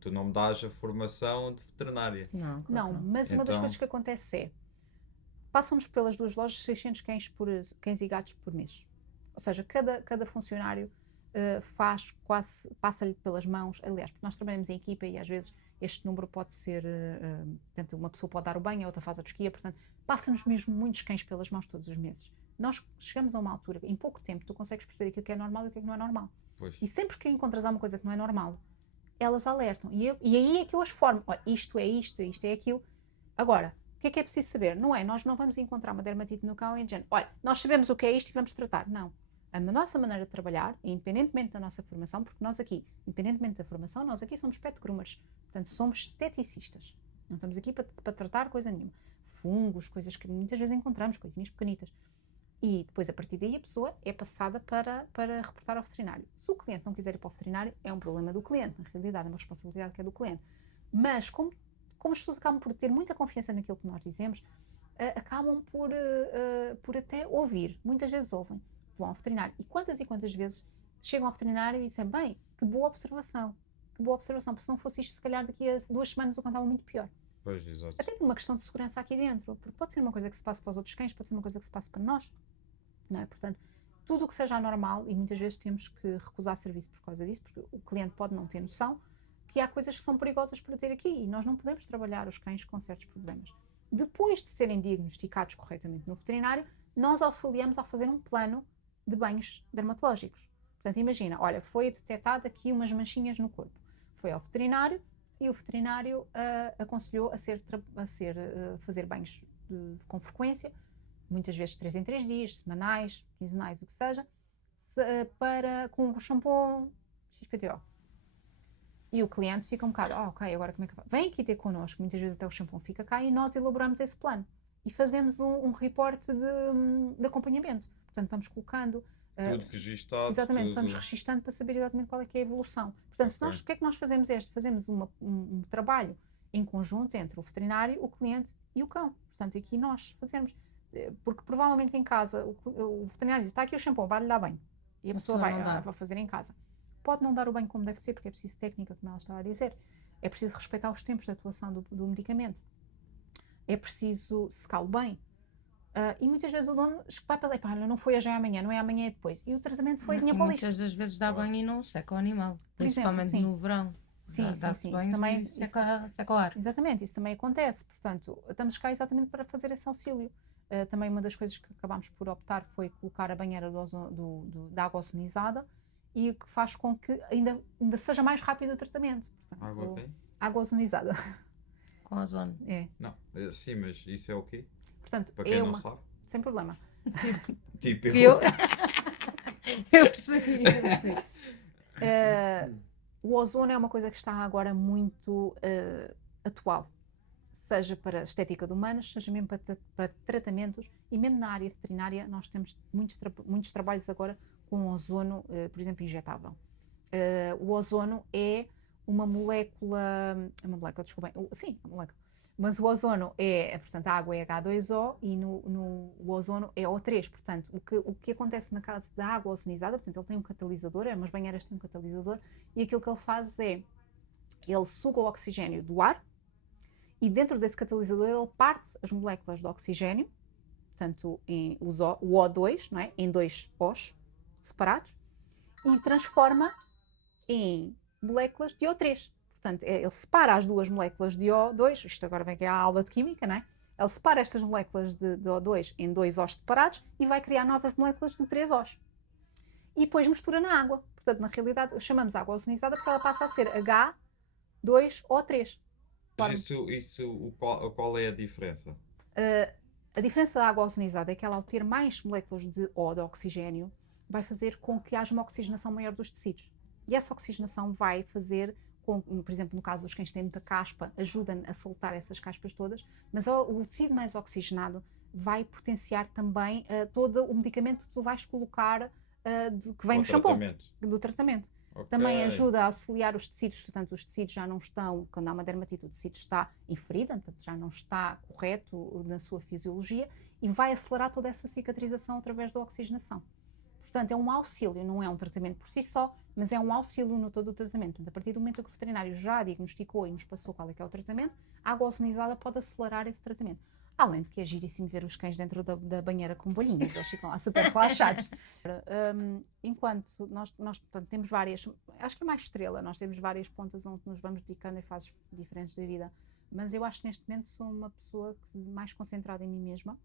Tu não me dás a formação de veterinária. Não, claro Não, que não. mas uma das Então- coisas que acontece é, passam-nos pelas duas lojas 600 cães e gatos por mês. Ou seja, cada funcionário passa-lhe pelas mãos, aliás, porque nós trabalhamos em equipa e às vezes este número pode ser, portanto, uma pessoa pode dar o banho, a outra faz a tosquia, portanto, passa-nos mesmo muitos cães pelas mãos todos os meses. Nós chegamos a uma altura, em pouco tempo, tu consegues perceber aquilo que é normal e o que não é normal. Pois. E sempre que encontras alguma coisa que não é normal, elas alertam. E aí é que eu as formo. Olha, isto é isto, isto é aquilo. Agora, o que é preciso saber? Não é, nós não vamos encontrar uma dermatite no cão e dizendo, olha, nós sabemos o que é isto e vamos tratar. Não. A nossa maneira de trabalhar, independentemente da nossa formação, porque nós aqui, independentemente da formação, nós aqui somos pet groomers. Portanto, somos esteticistas. Não estamos aqui para tratar coisa nenhuma. Fungos, coisas que muitas vezes encontramos, coisinhas pequenitas. E depois, a partir daí, a pessoa é passada para reportar ao veterinário. Se o cliente não quiser ir para o veterinário, é um problema do cliente. Na realidade, é uma responsabilidade que é do cliente. Mas, como as pessoas acabam por ter muita confiança naquilo que nós dizemos, acabam por até ouvir. Muitas vezes ouvem. Vão ao veterinário. E quantas vezes chegam ao veterinário e dizem, bem, que boa observação. Que boa observação. Porque se não fosse isto, se calhar daqui a 2 semanas o cão estava muito pior. Pois, exato. Até por uma questão de segurança aqui dentro, porque pode ser uma coisa que se passa para os outros cães, pode ser uma coisa que se passa para nós, não é? Portanto, tudo o que seja anormal, e muitas vezes temos que recusar serviço por causa disso, porque o cliente pode não ter noção que há coisas que são perigosas para ter aqui, e nós não podemos trabalhar os cães com certos problemas. Depois de serem diagnosticados corretamente no veterinário, nós auxiliamos a fazer um plano de banhos dermatológicos. Portanto, imagina, olha, foi detectado aqui umas manchinhas no corpo. Foi ao veterinário, e o veterinário aconselhou a fazer banhos com frequência, muitas vezes 3 em 3 dias, semanais, quinzenais, o que seja, com o shampoo XPTO. E o cliente fica um bocado, ok, agora como é que vai? Vem aqui ter connosco, muitas vezes até o shampoo fica cá e nós elaboramos esse plano. E fazemos um reporte de acompanhamento. Portanto, vamos colocando... Tudo registado. Exatamente, tudo... vamos registando para saber exatamente qual é que é a evolução. Portanto, Ok. o que é que nós fazemos? Fazemos um trabalho em conjunto entre o veterinário, o cliente e o cão. Portanto, aqui nós fazemos. Porque provavelmente em casa o veterinário diz, está aqui o shampoo, vai-lhe dar banho. E a pessoa pessoa não dá. vai fazer em casa. Pode não dar o banho como deve ser, porque é preciso técnica, como ela estava a dizer. É preciso respeitar os tempos de atuação do medicamento. É preciso secá-lo bem. E muitas vezes o dono vai para lá, não foi hoje, é amanhã, não é amanhã, é depois. E o tratamento foi dinheiro para o lixo. Muitas das vezes dá banho e não seca o animal. Por exemplo, Principalmente sim. no verão. Sim, Dá-se sim, banhos isso também, e seca o ar. exatamente, isso também acontece. Portanto, estamos cá exatamente para fazer esse auxílio. Também uma das coisas que acabámos por optar foi colocar a banheira da água ozonizada, e o que faz com que ainda seja mais rápido o tratamento. Portanto, Água, ok? água ozonizada. Com ozono. É. Não, sim, mas isso é o quê? Portanto, Para quem é não uma... sabe. Sem problema. Tipo, Eu percebi. O ozono é uma coisa que está agora muito atual, seja para a estética de humanas, seja mesmo para tratamentos, e mesmo na área veterinária nós temos muitos trabalhos agora com ozono, por exemplo, injetável. O ozono é uma molécula, desculpem, sim, uma molécula, mas o ozono portanto, a água é H2O e o ozono é O3, portanto, o que acontece na caso da água ozonizada, portanto, ele tem um catalisador, umas banheiras têm um catalisador, e aquilo que ele faz é, ele suga o oxigênio do ar, e dentro desse catalisador ele parte as moléculas de oxigênio, portanto, o O2, não é? Em 2 Os separados, e transforma em moléculas de O3. Portanto, ele separa as duas moléculas de O2, isto agora vem aqui a aula de química, não é? Ele separa estas moléculas de O2 em 2 Os separados e vai criar novas moléculas de 3 Os. e depois mistura na água. Portanto, na realidade, chamamos água ozonizada porque ela passa a ser H2O3. Mas qual é a diferença? A diferença da água ozonizada é que ela, ao ter mais moléculas de O, de oxigênio, vai fazer com que haja uma oxigenação maior dos tecidos. E essa oxigenação vai fazer com, por exemplo, no caso dos cães que têm muita caspa, ajuda a soltar essas caspas todas, mas o tecido mais oxigenado vai potenciar também todo o medicamento que tu vais colocar que vem no shampoo do tratamento. Okay. Também ajuda a auxiliar os tecidos, portanto os tecidos já não estão, quando há uma dermatite o tecido está inferido, portanto já não está correto na sua fisiologia e vai acelerar toda essa cicatrização através da oxigenação. Portanto, é um auxílio, não é um tratamento por si só, mas é um auxílio no todo o tratamento. Portanto, a partir do momento que o veterinário já diagnosticou e nos passou qual é que é o tratamento, a água ozonizada pode acelerar esse tratamento. Além de que é giríssimo ver os cães dentro da banheira com bolhinhas, eles ficam lá super relaxados. Enquanto nós portanto, temos várias, acho que é mais estrela, nós temos várias pontas onde nos vamos dedicando em fases diferentes da vida, mas eu acho que neste momento sou uma pessoa mais concentrada em mim mesma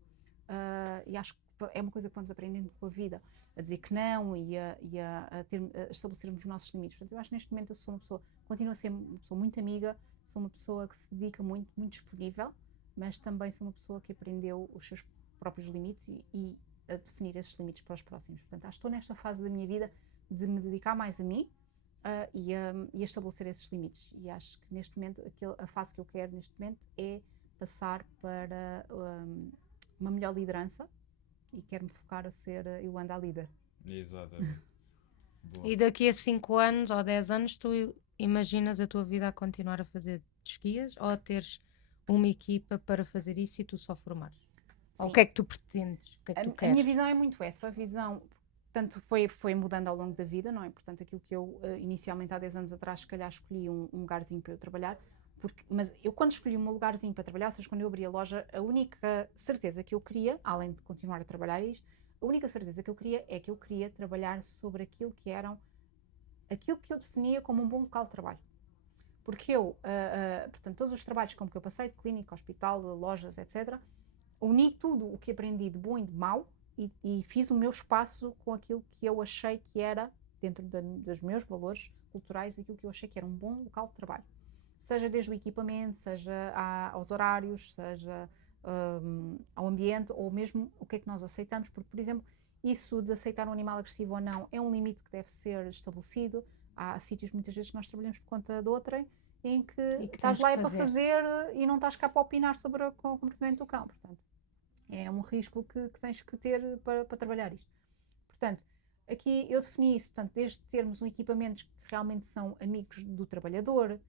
e acho que é uma coisa que vamos aprendendo com a vida, a dizer que não e a estabelecermos os nossos limites. Portanto, eu acho que neste momento eu sou uma pessoa, continuo a ser uma pessoa muito amiga, sou uma pessoa que se dedica muito, muito disponível, mas também sou uma pessoa que aprendeu os seus próprios limites e a definir esses limites para os próximos. Portanto, acho que estou nesta fase da minha vida de me dedicar mais a mim e a estabelecer esses limites. E acho que neste momento, a fase que eu quero neste momento é passar para uma melhor liderança e quero-me focar a ser a Yolanda a líder. Exatamente. E daqui a 5 anos ou 10 anos tu imaginas a tua vida a continuar a fazer esquias ou a teres uma equipa para fazer isso e tu só formares? Ou o que é que tu pretendes? O que é que tu queres? A minha visão é muito essa, a visão, portanto, foi mudando ao longo da vida, não é? Portanto, aquilo que eu inicialmente há 10 anos atrás, se calhar escolhi um lugarzinho para eu trabalhar, mas eu quando escolhi um lugarzinho para trabalhar, ou seja, quando eu abri a loja, a única certeza que eu queria, além de continuar a trabalhar isto, a única certeza que eu queria é que eu queria trabalhar sobre aquilo que eu definia como um bom local de trabalho. Porque portanto, todos os trabalhos como que eu passei, de clínica, hospital, de lojas, etc., uni tudo o que aprendi de bom e de mau e fiz o meu espaço com aquilo que eu achei que era, dentro dos meus valores culturais, aquilo que eu achei que era um bom local de trabalho. Seja desde o equipamento, seja aos horários, seja ao ambiente, ou mesmo o que é que nós aceitamos, porque, por exemplo, isso de aceitar um animal agressivo ou não é um limite que deve ser estabelecido. Há sítios muitas vezes que nós trabalhamos por conta de outrem em que estás lá para fazer e não estás cá para opinar sobre o comportamento do cão. Portanto, é um risco que tens que ter para trabalhar isto. Portanto, aqui eu defini isso, portanto, desde termos equipamentos que realmente são amigos do trabalhador.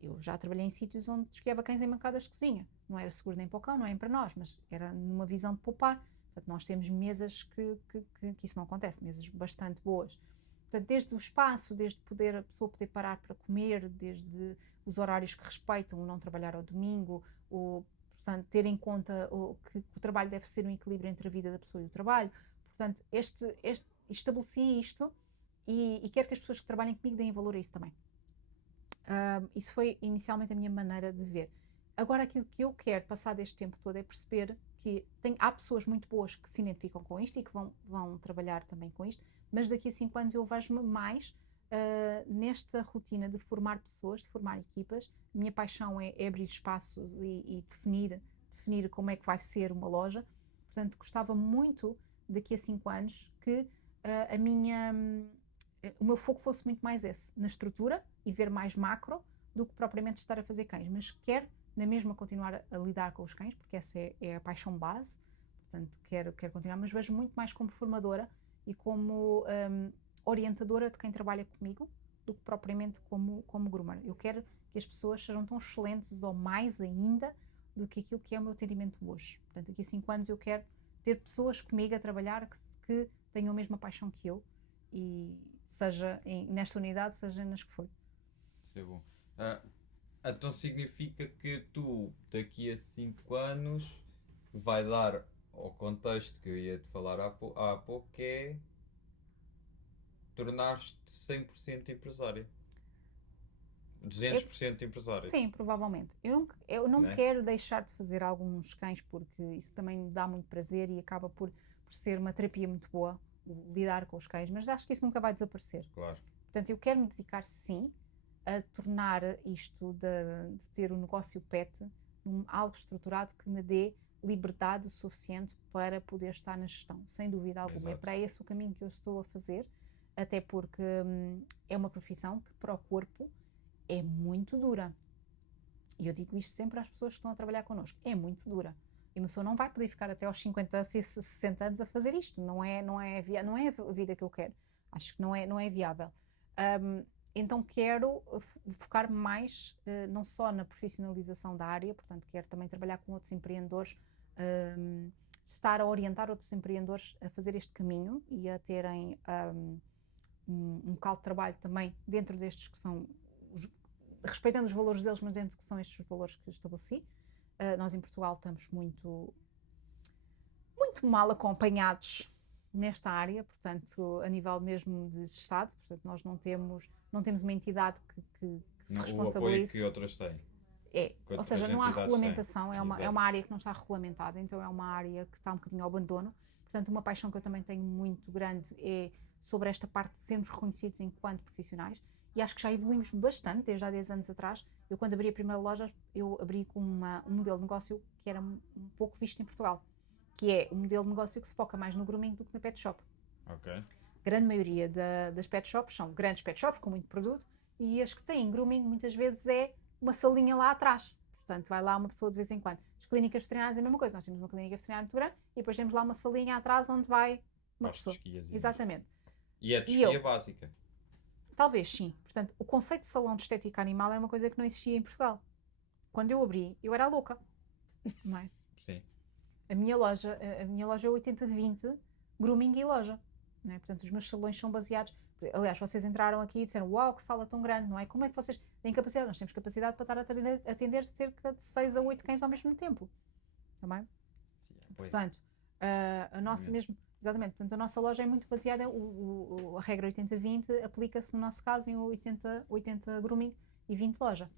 Eu já trabalhei em sítios onde esquiava cães em bancadas de cozinha. Não era seguro nem para o cão, não é para nós, mas era numa visão de poupar. Portanto, nós temos mesas que isso não acontece, mesas bastante boas. Portanto, desde o espaço, desde a pessoa poder parar para comer, desde os horários que respeitam o não trabalhar ao domingo, portanto, ter em conta que o trabalho deve ser um equilíbrio entre a vida da pessoa e o trabalho. Portanto, estabeleci isto e quero que as pessoas que trabalhem comigo deem valor a isso também. Isso foi inicialmente a minha maneira de ver. Agora, aquilo que eu quero passar deste tempo todo é perceber que há pessoas muito boas que se identificam com isto e que vão trabalhar também com isto, mas daqui a 5 anos eu vejo-me mais nesta rotina de formar pessoas, de formar equipas. A minha paixão é abrir espaços e definir como é que vai ser uma loja. Portanto, gostava muito daqui a 5 anos que o meu foco fosse muito mais esse, na estrutura e ver mais macro do que propriamente estar a fazer cães, mas quero na mesma continuar a lidar com os cães, porque essa é a paixão base, portanto quero continuar, mas vejo muito mais como formadora e como orientadora de quem trabalha comigo do que propriamente como groomer. Eu quero que as pessoas sejam tão excelentes ou mais ainda do que aquilo que é o meu atendimento hoje. Portanto, daqui a 5 anos eu quero ter pessoas comigo a trabalhar que tenham a mesma paixão que eu, e seja nesta unidade, seja nas que for. Isso é bom. Então significa que tu, daqui a 5 anos, vai dar ao contexto que eu ia te falar há pouco, que é tornar-te 100% empresária. 200% empresária. Sim, provavelmente. Eu não quero deixar de fazer alguns cães, porque isso também me dá muito prazer e acaba por ser uma terapia muito boa. lidar com os cães, mas acho que isso nunca vai desaparecer. Claro. Portanto, eu quero me dedicar, sim, a tornar isto de ter um negócio pet algo estruturado que me dê liberdade suficiente para poder estar na gestão, sem dúvida alguma. É Exato. para esse o caminho que eu estou a fazer, até porque é uma profissão que para o corpo é muito dura. E eu digo isto sempre às pessoas que estão a trabalhar connosco. É muito dura. E uma pessoa não vai poder ficar até aos 50, 60 anos a fazer isto. Não é a vida que eu quero. Acho que não é viável. Então quero focar mais não só na profissionalização da área, portanto quero também trabalhar com outros empreendedores, estar a orientar outros empreendedores a fazer este caminho e a terem um local de trabalho também dentro destes que são, respeitando os valores deles, mas dentro que são estes os valores que estabeleci. Nós em Portugal estamos muito mal acompanhados nesta área, portanto, a nível mesmo de Estado, portanto, nós não temos uma entidade que se O apoio responsabilize. que outras têm. Ou seja, as não há entidades regulamentação, têm. é Exato. uma área que não está regulamentada, então é uma área que está um bocadinho ao abandono. Portanto, uma paixão que eu também tenho muito grande é sobre esta parte de sermos reconhecidos enquanto profissionais, e acho que já evoluímos bastante desde há 10 anos atrás. Eu, quando abri a primeira loja, eu abri com um modelo de negócio que era um pouco visto em Portugal, que é um modelo de negócio que se foca mais no grooming do que na pet shop. Ok. A grande maioria das pet shops são grandes pet shops com muito produto, e as que têm grooming muitas vezes é uma salinha lá atrás. Portanto, vai lá uma pessoa de vez em quando. As clínicas veterinárias é a mesma coisa. Nós temos uma clínica veterinária muito grande e depois temos lá uma salinha atrás onde vai uma pessoa. Exatamente. E é de esquia básica. Talvez sim. Portanto, o conceito de salão de estética animal é uma coisa que não existia em Portugal. Quando eu abri, eu era louca. Não é? Sim. A minha loja é 80-20, grooming e loja. Não é? Portanto, os meus salões são baseados... Aliás, vocês entraram aqui e disseram, uau, que sala tão grande, não é? Como é que vocês têm capacidade? Nós temos capacidade para estar a atender cerca de 6 a 8 cães ao mesmo tempo. Também? Portanto, a nossa mesmo... Exatamente. Portanto, a nossa loja é muito baseada... a regra 80-20 aplica-se, no nosso caso, em 80 grooming e 20 loja.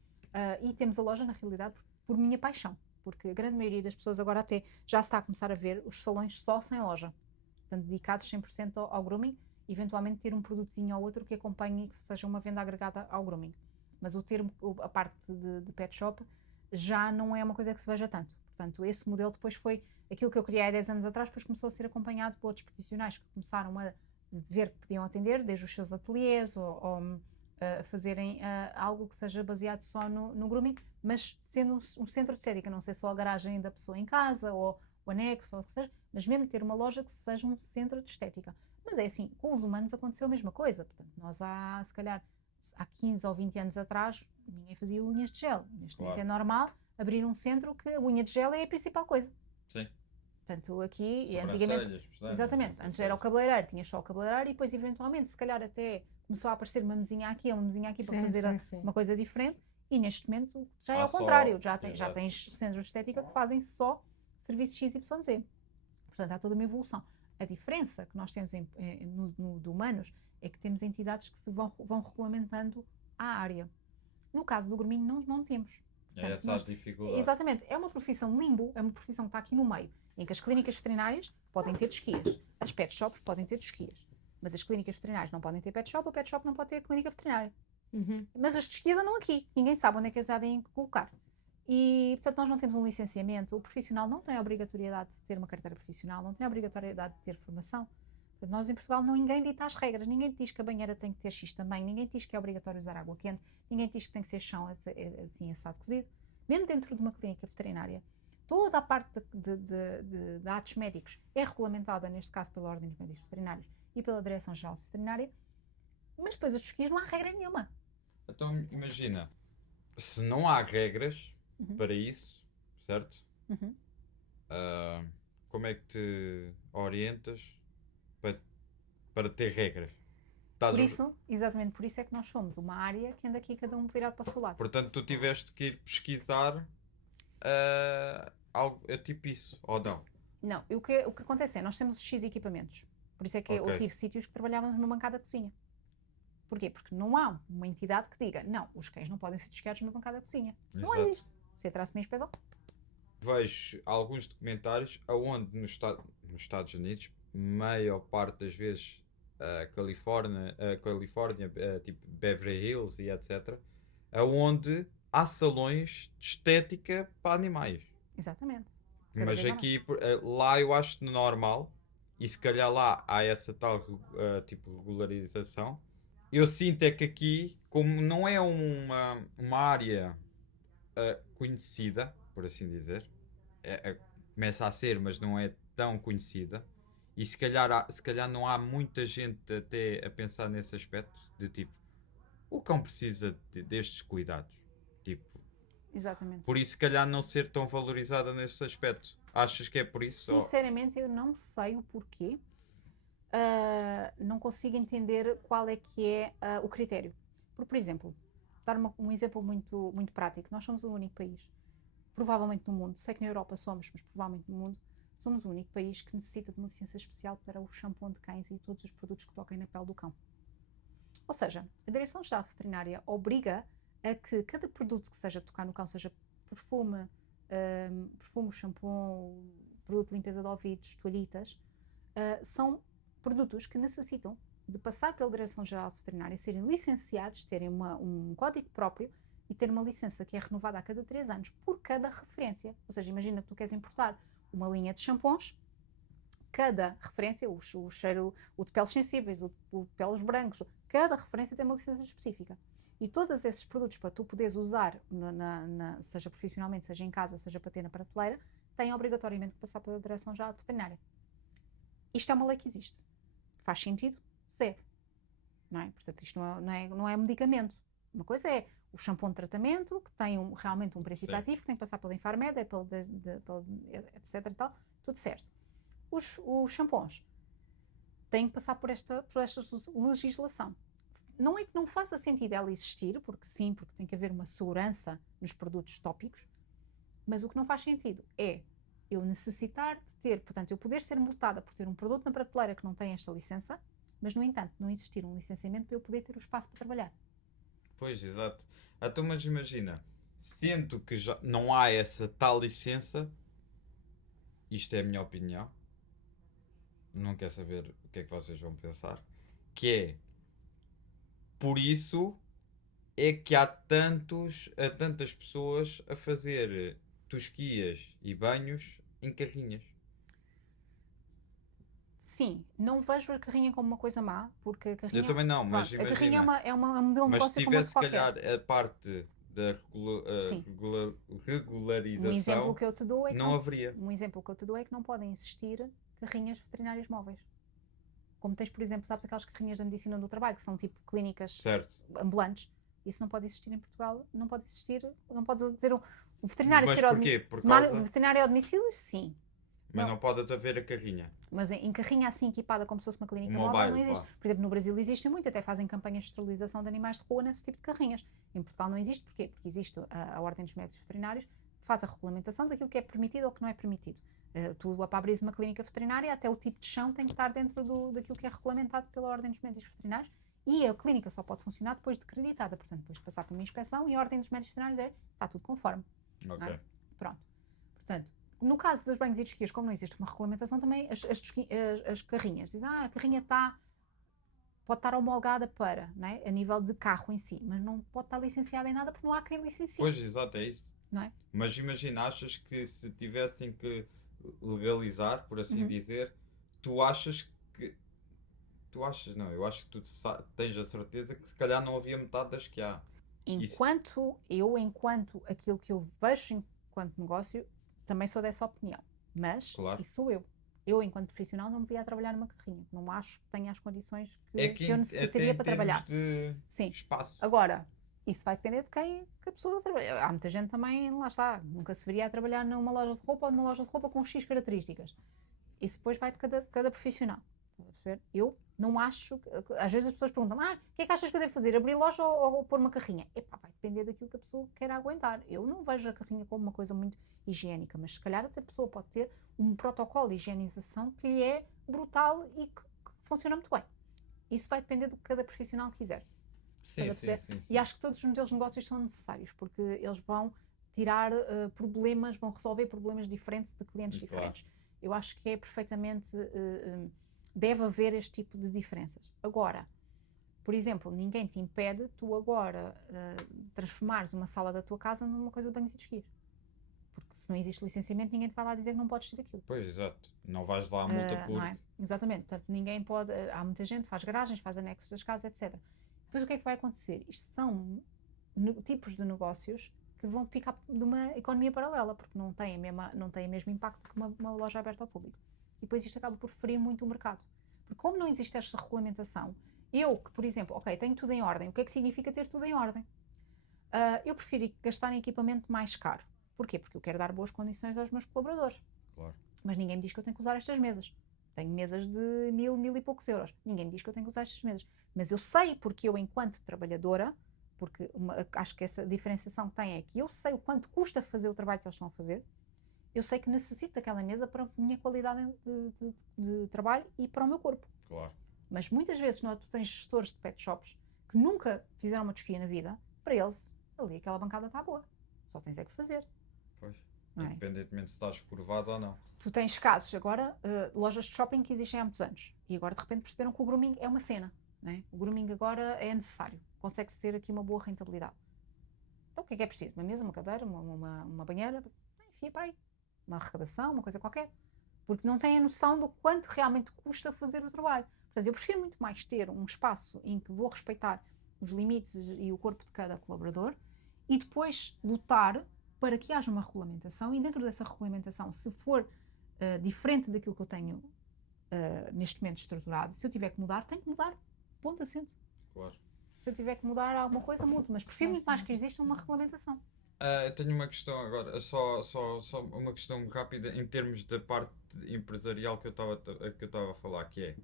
E temos a loja, na realidade, por minha paixão. Porque a grande maioria das pessoas agora até já está a começar a ver os salões só sem loja. Portanto, dedicados 100% ao grooming, eventualmente ter um produtinho ou outro que acompanhe e que seja uma venda agregada ao grooming. Mas a parte de pet shop já não é uma coisa que se veja tanto. Portanto, esse modelo depois foi aquilo que eu criei há 10 anos atrás, depois começou a ser acompanhado por outros profissionais que começaram a ver que podiam atender, desde os seus ateliês ou a fazerem algo que seja baseado só no grooming, mas sendo um centro de estética, não ser só a garagem da pessoa em casa ou o anexo, ou o que seja, mas mesmo ter uma loja que seja um centro de estética. Mas é assim, com os humanos aconteceu a mesma coisa. Portanto, nós se calhar, há 15 ou 20 anos atrás, ninguém fazia unhas de gel. Neste momento é normal abrir um centro que a unha de gel é a principal coisa. Sim. Portanto, aqui, antigamente... Exatamente. Antes era o cabeleireiro, tinha só o cabeleireiro e depois, eventualmente, se calhar até começou a aparecer uma mesinha aqui para fazer uma coisa diferente. E neste momento já é ao contrário. Já tens centros de estética que fazem só serviços XYZ. Portanto, há toda uma evolução. A diferença que nós temos no de humanos é que temos entidades que se vão regulamentando a área. No caso do grooming, não temos. Portanto, essa a dificuldade. Exatamente. É uma profissão limbo, é uma profissão que está aqui no meio, em que as clínicas veterinárias podem ter esquias, as pet shops podem ter esquias, mas as clínicas veterinárias não podem ter pet shop, o pet shop não pode ter clínica veterinária. Mas as esquias andam aqui, ninguém sabe onde é que as devem colocar. E, portanto, nós não temos um licenciamento, o profissional não tem a obrigatoriedade de ter uma carteira profissional, não tem a obrigatoriedade de ter formação. Portanto, nós em Portugal ninguém dita as regras, ninguém diz que a banheira tem que ter X tamanho, ninguém diz que é obrigatório usar água quente, ninguém diz que tem que ser chão assim assado cozido. Mesmo dentro de uma clínica veterinária, toda a parte de atos médicos é regulamentada, neste caso, pela Ordem dos Médicos Veterinários e pela Direção-Geral Veterinária, mas depois as esquias não há regra nenhuma. Então, imagina, se não há regras para isso, certo? Como é que te orientas para ter regras? Exatamente por isso é que nós somos uma área que anda aqui cada um virado para o seu lado. Portanto, tu tiveste que ir pesquisar algo tipo isso, ou não? Não, o que acontece é, nós temos X equipamentos. Por isso é que eu tive sítios que trabalhavam numa bancada de cozinha. Porquê? Porque não há uma entidade que diga, não, os cães não podem ser desquiados numa bancada de cozinha. Exato. Não existe. Você traz-me inspeção. Vejo alguns documentários onde nos Estados Unidos, maior parte das vezes a Califórnia, tipo Beverly Hills e etc., aonde há salões de estética para animais. Exatamente. Cada Mas vez há aqui, lá eu acho normal, e se calhar lá há essa tal tipo regularização. Eu sinto é que aqui, como não é uma área conhecida, por assim dizer, começa a ser, mas não é tão conhecida, e se calhar não há muita gente até a pensar nesse aspecto, de tipo, o cão precisa destes cuidados. Tipo, Exatamente. por isso, se calhar, não ser tão valorizada nesse aspecto. Achas que é por isso? Sinceramente, eu não sei o porquê. Não consigo entender qual é que é o critério. Por exemplo, dar um exemplo muito, muito prático. Nós somos o único país, provavelmente no mundo, sei que na Europa somos, mas provavelmente no mundo, somos o único país que necessita de uma licença especial para o shampoo de cães e todos os produtos que toquem na pele do cão. Ou seja, a Direção-Geral Veterinária obriga a que cada produto que seja tocar no cão, seja perfume, shampoo, produto de limpeza de ouvidos, toalhitas, são produtos que necessitam de passar pela Direção-Geral Veterinária, serem licenciados, terem um código próprio e ter uma licença que é renovada a cada 3 anos por cada referência. Ou seja, imagina que tu queres importar uma linha de shampoos, cada referência, o cheiro, o de peles sensíveis, o de peles brancos, cada referência tem uma licença específica. E todos esses produtos para tu poderes usar, seja profissionalmente, seja em casa, seja para ter na prateleira, têm obrigatoriamente que passar pela Direção-Geral Veterinária. Isto é uma lei que existe. Faz sentido? Zero. Não é? Portanto, isto não é medicamento. Uma coisa é o shampoo de tratamento, que tem realmente um princípio ativo, que tem que passar pela Infarmed, etc. E tal, tudo certo. Os shampoos têm que passar por esta legislação. Não é que não faça sentido ela existir, porque sim, porque tem que haver uma segurança nos produtos tópicos, mas o que não faz sentido é eu necessitar de ter, portanto, eu poder ser multada por ter um produto na prateleira que não tem esta licença, mas, no entanto, não existir um licenciamento para eu poder ter o espaço para trabalhar. Pois, exato. Então, mas imagina, sendo que já não há essa tal licença, isto é a minha opinião, não quero saber o que é que vocês vão pensar, que é, por isso é que há tantas pessoas a fazer tosquias e banhos em carrinhas. Sim, não vejo a carrinha como uma coisa má, porque a carrinha... Eu também não, mas Pronto, imagina. A carrinha é um modelo de Mas negócio se como tivesse, se outro qualquer. calhar, a parte da Sim. regularização, Um exemplo que eu te dou é que não haveria. Um exemplo que eu te dou é que não podem existir carrinhas veterinárias móveis. Como tens, por exemplo, sabes aquelas carrinhas da medicina do trabalho, que são tipo clínicas Certo. ambulantes. Isso não pode existir em Portugal, não pode existir, não pode dizer o veterinário Mas ser ao porquê? Por domicílio. causa... Veterinário ao domicílio, sim. Mas não pode haver a carrinha. Mas em carrinha assim equipada como se fosse uma clínica Mobile, móvel não existe. vá. Por exemplo, no Brasil existem muito, até fazem campanhas de esterilização de animais de rua nesse tipo de carrinhas. Em Portugal não existe, porquê? Porque existe a Ordem dos Médicos Veterinários, que faz a regulamentação daquilo que é permitido ou que não é permitido. Tu, para abrir uma clínica veterinária, até o tipo de chão tem que estar dentro daquilo que é regulamentado pela Ordem dos Médicos Veterinários, e a clínica só pode funcionar depois de acreditada, portanto, depois de passar por uma inspeção, e a Ordem dos Médicos Veterinários está tudo conforme. Ok. Pronto. Portanto, no caso dos banhos e tosquias, como não existe uma regulamentação, também as carrinhas dizem, a carrinha pode estar homologada para, não é? A nível de carro em si, mas não pode estar licenciada em nada porque não há quem licencie. Pois, exato, é isso. Não é? Mas imagina, achas que se tivessem que legalizar, por assim dizer, tu achas que... Tu achas, não, eu acho que tu tens a certeza que se calhar não havia metade das que há. Enquanto aquilo que eu vejo enquanto negócio, também sou dessa opinião. Mas, Claro. isso sou eu. Eu, enquanto profissional, não me via a trabalhar numa carrinha. Não acho que tenha as condições que eu necessitaria para trabalhar. De Sim. espaço. Agora, isso vai depender de quem que a pessoa trabalha. Há muita gente também, lá está, nunca se veria a trabalhar numa loja de roupa ou numa loja de roupa com X características. Isso depois vai de cada profissional. Eu não acho... Às vezes as pessoas perguntam, o que é que achas que eu devo fazer? Abrir loja ou pôr uma carrinha? Epá, vai depender daquilo que a pessoa quer aguentar. Eu não vejo a carrinha como uma coisa muito higiênica, mas se calhar a pessoa pode ter um protocolo de higienização que lhe é brutal e que funciona muito bem. Isso vai depender do que cada profissional quiser. Sim. E acho que todos os modelos de negócios são necessários, porque eles vão tirar problemas, vão resolver problemas diferentes de clientes diferentes. Eu acho que é perfeitamente, deve haver este tipo de diferenças. Agora, por exemplo, ninguém te impede tu agora transformares uma sala da tua casa numa coisa de banhos e de esqui. Porque se não existe licenciamento, ninguém te vai lá dizer que não podes ter aquilo. Pois, exato. Não vais levar a multa Não por... é? Exatamente. Portanto, ninguém pode. Há muita gente que faz garagens, faz anexos das casas, etc. Depois o que é que vai acontecer? Isto são tipos de negócios que vão ficar de uma economia paralela, porque não têm o mesmo impacto que uma loja aberta ao público. E depois isto acaba por ferir muito o mercado. Porque como não existe esta regulamentação, eu que, por exemplo, ok, tenho tudo em ordem, o que é que significa ter tudo em ordem? Eu prefiro gastar em equipamento mais caro. Porquê? Porque eu quero dar boas condições aos meus colaboradores. Claro. Mas ninguém me diz que eu tenho que usar estas mesas. Tenho mesas de 1000 e poucos euros. Ninguém me diz que eu tenho que usar estas mesas. Mas eu sei, porque eu, enquanto trabalhadora, porque acho que essa diferenciação que tem é que eu sei o quanto custa fazer o trabalho que eles estão a fazer, eu sei que necessito daquela mesa para a minha qualidade de trabalho e para o meu corpo. Claro. Mas muitas vezes tu tens gestores de pet shops que nunca fizeram uma tosquia na vida, para eles, ali aquela bancada está boa. Só tens é que fazer. Pois. Não é? Independentemente se estás curvado ou não. Tu tens casos agora, lojas de shopping que existem há muitos anos e agora de repente perceberam que o grooming é uma cena. Não é? O grooming agora é necessário. Consegue-se ter aqui uma boa rentabilidade. Então o que é preciso? Uma mesa, uma cadeira, uma banheira, enfia para aí. Uma arrecadação, uma coisa qualquer. Porque não têm a noção do quanto realmente custa fazer o trabalho. Portanto, eu prefiro muito mais ter um espaço em que vou respeitar os limites e o corpo de cada colaborador e depois lutar para que haja uma regulamentação e dentro dessa regulamentação, se for diferente daquilo que eu tenho neste momento estruturado, se eu tiver que mudar, tenho que mudar. Ponto assente. Claro. Se eu tiver que mudar alguma coisa, mudo. Mas prefiro muito mais que exista uma regulamentação. Eu tenho uma questão agora, só uma questão rápida em termos da parte empresarial que eu estava a falar, que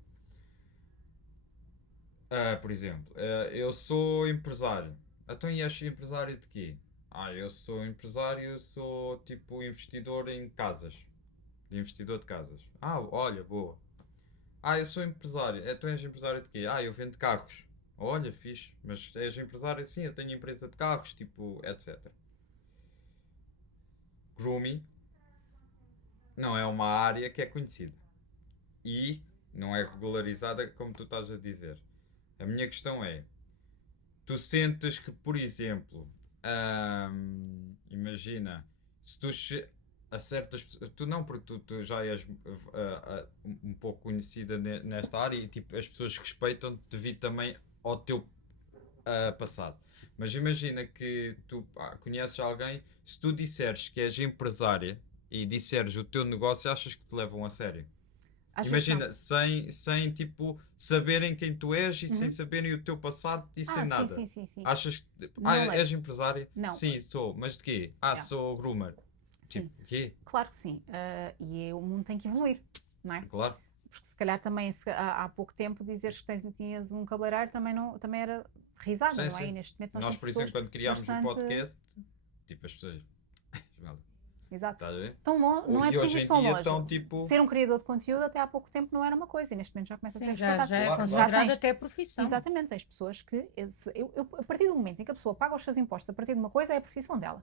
é, por exemplo, eu sou empresário. Então, e és empresário de quê? Eu sou empresário, sou tipo investidor em casas. Investidor de casas. Olha, boa. Eu sou empresário. Tu és empresário de quê? Eu vendo carros. Olha, fixe. Mas és empresário? Sim, eu tenho empresa de carros, tipo, etc. Grooming não é uma área que é conhecida. E não é regularizada como tu estás a dizer. A minha questão é, tu sentes que, por exemplo, imagina, se tu a certas pessoas, tu não, porque tu já és um pouco conhecida nesta área e tipo, as pessoas respeitam-te devido também ao teu passado. Mas imagina que tu conheces alguém, se tu disseres que és empresária e disseres o teu negócio, achas que te levam a sério? Imagina, sem tipo saberem quem tu és e sem saberem o teu passado e sem nada. Sim. Achas que és empresária? Não. Sim, sou. Mas de quê? Sou groomer. Sim. Tipo, quê? Claro que sim. E o mundo tem que evoluir, não é? Claro. Porque se calhar também há pouco tempo dizeres que tinhas um cabeleireiro também era risada, Sim, não é? sim. E neste momento Nós por exemplo, quando criámos o podcast, tipo as pessoas... Exato. Estás a ver? Tão longe, não é preciso ir tão longe. Tipo... Ser um criador de conteúdo até há pouco tempo não era uma coisa e neste momento já começa a ser já é Claro, considerado até profissão. Exatamente, tens pessoas que a partir do momento em que a pessoa paga os seus impostos a partir de uma coisa é a profissão dela.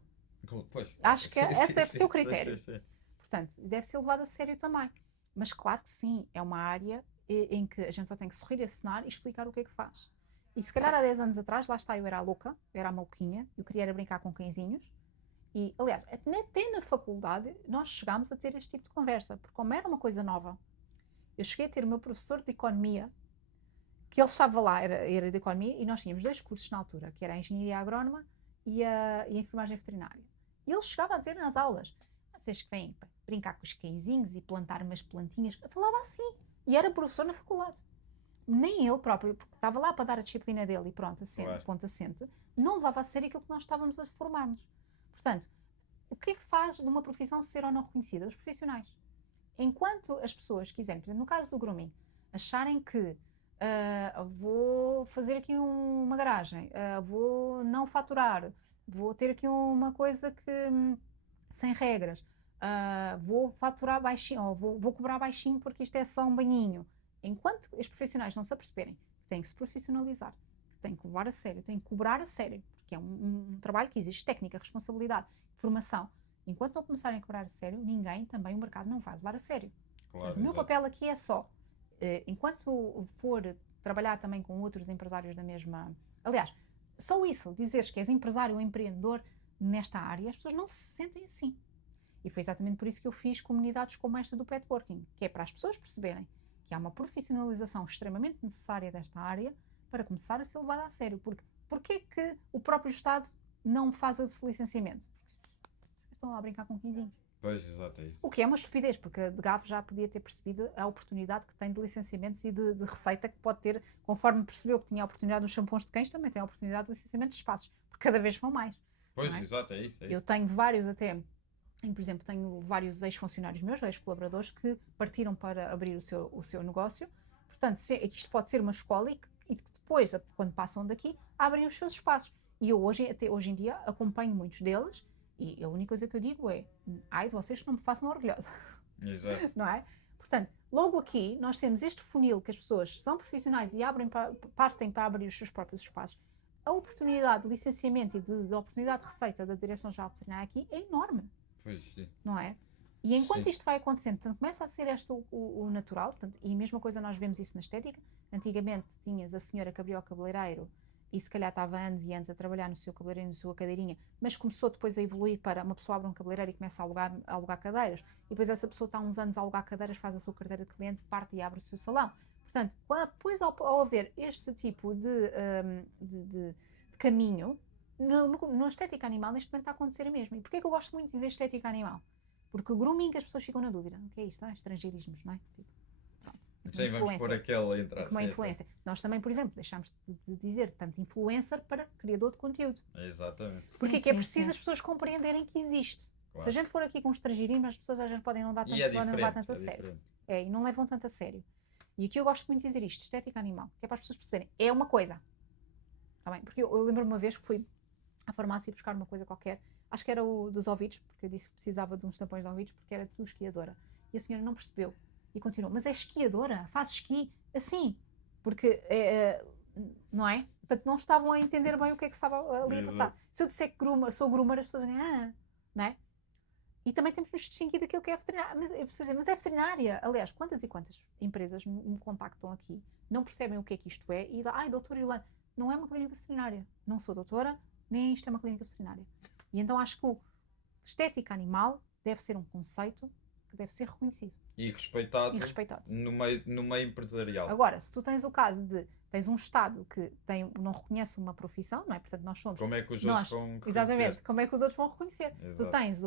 Pois. Acho que esse deve ser o sim, critério. sim. Portanto, deve ser levado a sério também. Mas claro que sim, é uma área em que a gente só tem que sorrir, assinar e explicar o que é que faz. E se calhar há 10 anos atrás, lá está, eu era a louca, eu era a maluquinha, eu queria era brincar com cãezinhos. E, aliás, até na faculdade nós chegámos a ter este tipo de conversa, porque como era uma coisa nova, eu cheguei a ter o meu professor de economia, que ele estava lá, era de economia, e nós tínhamos 2 cursos na altura, que era a engenharia agrónoma e a enfermagem veterinária. E ele chegava a dizer nas aulas, vocês que vêm brincar com os cãezinhos e plantar umas plantinhas, eu falava assim, e era professor na faculdade. Nem ele próprio, porque estava lá para dar a disciplina dele e pronto, ponto assente, não levava a sério aquilo que nós estávamos a formar-nos. Portanto, o que é que faz de uma profissão ser ou não reconhecida? Os profissionais. Enquanto as pessoas quiserem, por exemplo, no caso do grooming, acharem que vou fazer aqui uma garagem, vou não faturar, vou ter aqui uma coisa que sem regras, vou faturar baixinho, ou vou cobrar baixinho porque isto é só um banhinho. Enquanto os profissionais não se aperceberem que têm que se profissionalizar, que têm que levar a sério, têm que cobrar a sério, porque é um trabalho que exige técnica, responsabilidade, formação. Enquanto não começarem a cobrar a sério, também o mercado não vai levar a sério. Portanto, o meu papel aqui é só, enquanto for trabalhar também com outros empresários da mesma... Aliás, só isso, dizeres que és empresário ou empreendedor nesta área, as pessoas não se sentem assim. E foi exatamente por isso que eu fiz comunidades como esta do Petworking, que é para as pessoas perceberem que há uma profissionalização extremamente necessária desta área para começar a ser levada a sério. Porque porquê que o próprio Estado não faz esse licenciamento? Porque estão lá a brincar com 15 anos. Pois, exato, é isso. O que é uma estupidez, porque a DGAV já podia ter percebido a oportunidade que tem de licenciamentos e de receita que pode ter, conforme percebeu que tinha a oportunidade nos shampoos de cães, também tem a oportunidade de licenciamento de espaços, porque cada vez vão mais. Pois, não é? exato, é isso. Eu tenho vários até, por exemplo, tenho vários ex-funcionários meus, ex-colaboradores, que partiram para abrir o seu negócio. Portanto, isto pode ser uma escola e que depois, quando passam daqui, abrem os seus espaços. E eu até hoje em dia acompanho muitos deles. E a única coisa que eu digo é, ai de vocês que não me façam orgulhosa. Exato. Não é? Portanto, logo aqui nós temos este funil que as pessoas são profissionais e partem para abrir os seus próprios espaços. A oportunidade de licenciamento e de oportunidade de receita da Direção-Geral Veterinária aqui é enorme. Pois, sim. Não é? E enquanto Sim. isto vai acontecendo, portanto, começa a ser o natural, portanto, e a mesma coisa nós vemos isso na estética. Antigamente tinhas a senhora que abriu o cabeleireiro e se calhar estava anos e anos a trabalhar no seu cabeleireiro, na sua cadeirinha, mas começou depois a evoluir para uma pessoa abre um cabeleireiro e começa a alugar cadeiras, e depois essa pessoa está há uns anos a alugar cadeiras, faz a sua carteira de cliente, parte e abre o seu salão. Portanto, depois ao haver este tipo de caminho, na estética animal, neste momento está a acontecer mesmo. E porquê é que eu gosto muito de dizer estética animal? Porque o grooming, as pessoas ficam na dúvida. O que é isto? Estrangeirismos, não é? Tipo, pronto. Sim, vamos pôr aquela entrada. Como a influência. Nós também, por exemplo, deixámos de dizer tanto influencer para criador de conteúdo. Exatamente. Porque Sim, é sim, preciso sim. as pessoas compreenderem que existe. Claro. Se a gente for aqui com estrangeirismo, as pessoas às vezes podem não dar tanto, E é podem levar diferente. tanto a É sério. diferente. E não levam tanto a sério. E aqui eu gosto muito de dizer isto, estética animal, que é para as pessoas perceberem. É uma coisa. Tá bem? Porque eu lembro-me uma vez que fui à farmácia buscar uma coisa qualquer, acho que era o dos ouvidos, porque eu disse que precisava de uns tampões de ouvidos, porque era tu esquiadora. E a senhora não percebeu. E continuou, mas é esquiadora? Faz esqui? Assim. Porque, não é? Portanto, não estavam a entender bem o que é que estava ali a passar. Se eu disser que sou groomer, as pessoas dizem, não é? E também temos de nos distinguir daquilo que é veterinária. Mas é veterinária. Aliás, quantas e quantas empresas me contactam aqui, não percebem o que é que isto é, e doutora Yolanda, não é uma clínica veterinária. Não sou doutora, nem isto é uma clínica veterinária. E então acho que estética animal deve ser um conceito que deve ser reconhecido. E respeitado, E respeitado. No meio empresarial. Agora, se tu tens o caso de tens um Estado que não reconhece uma profissão, não é? Portanto, nós somos... Como é que os outros vão reconhecer? Exatamente, como é que os outros vão reconhecer? Exato. Tu tens,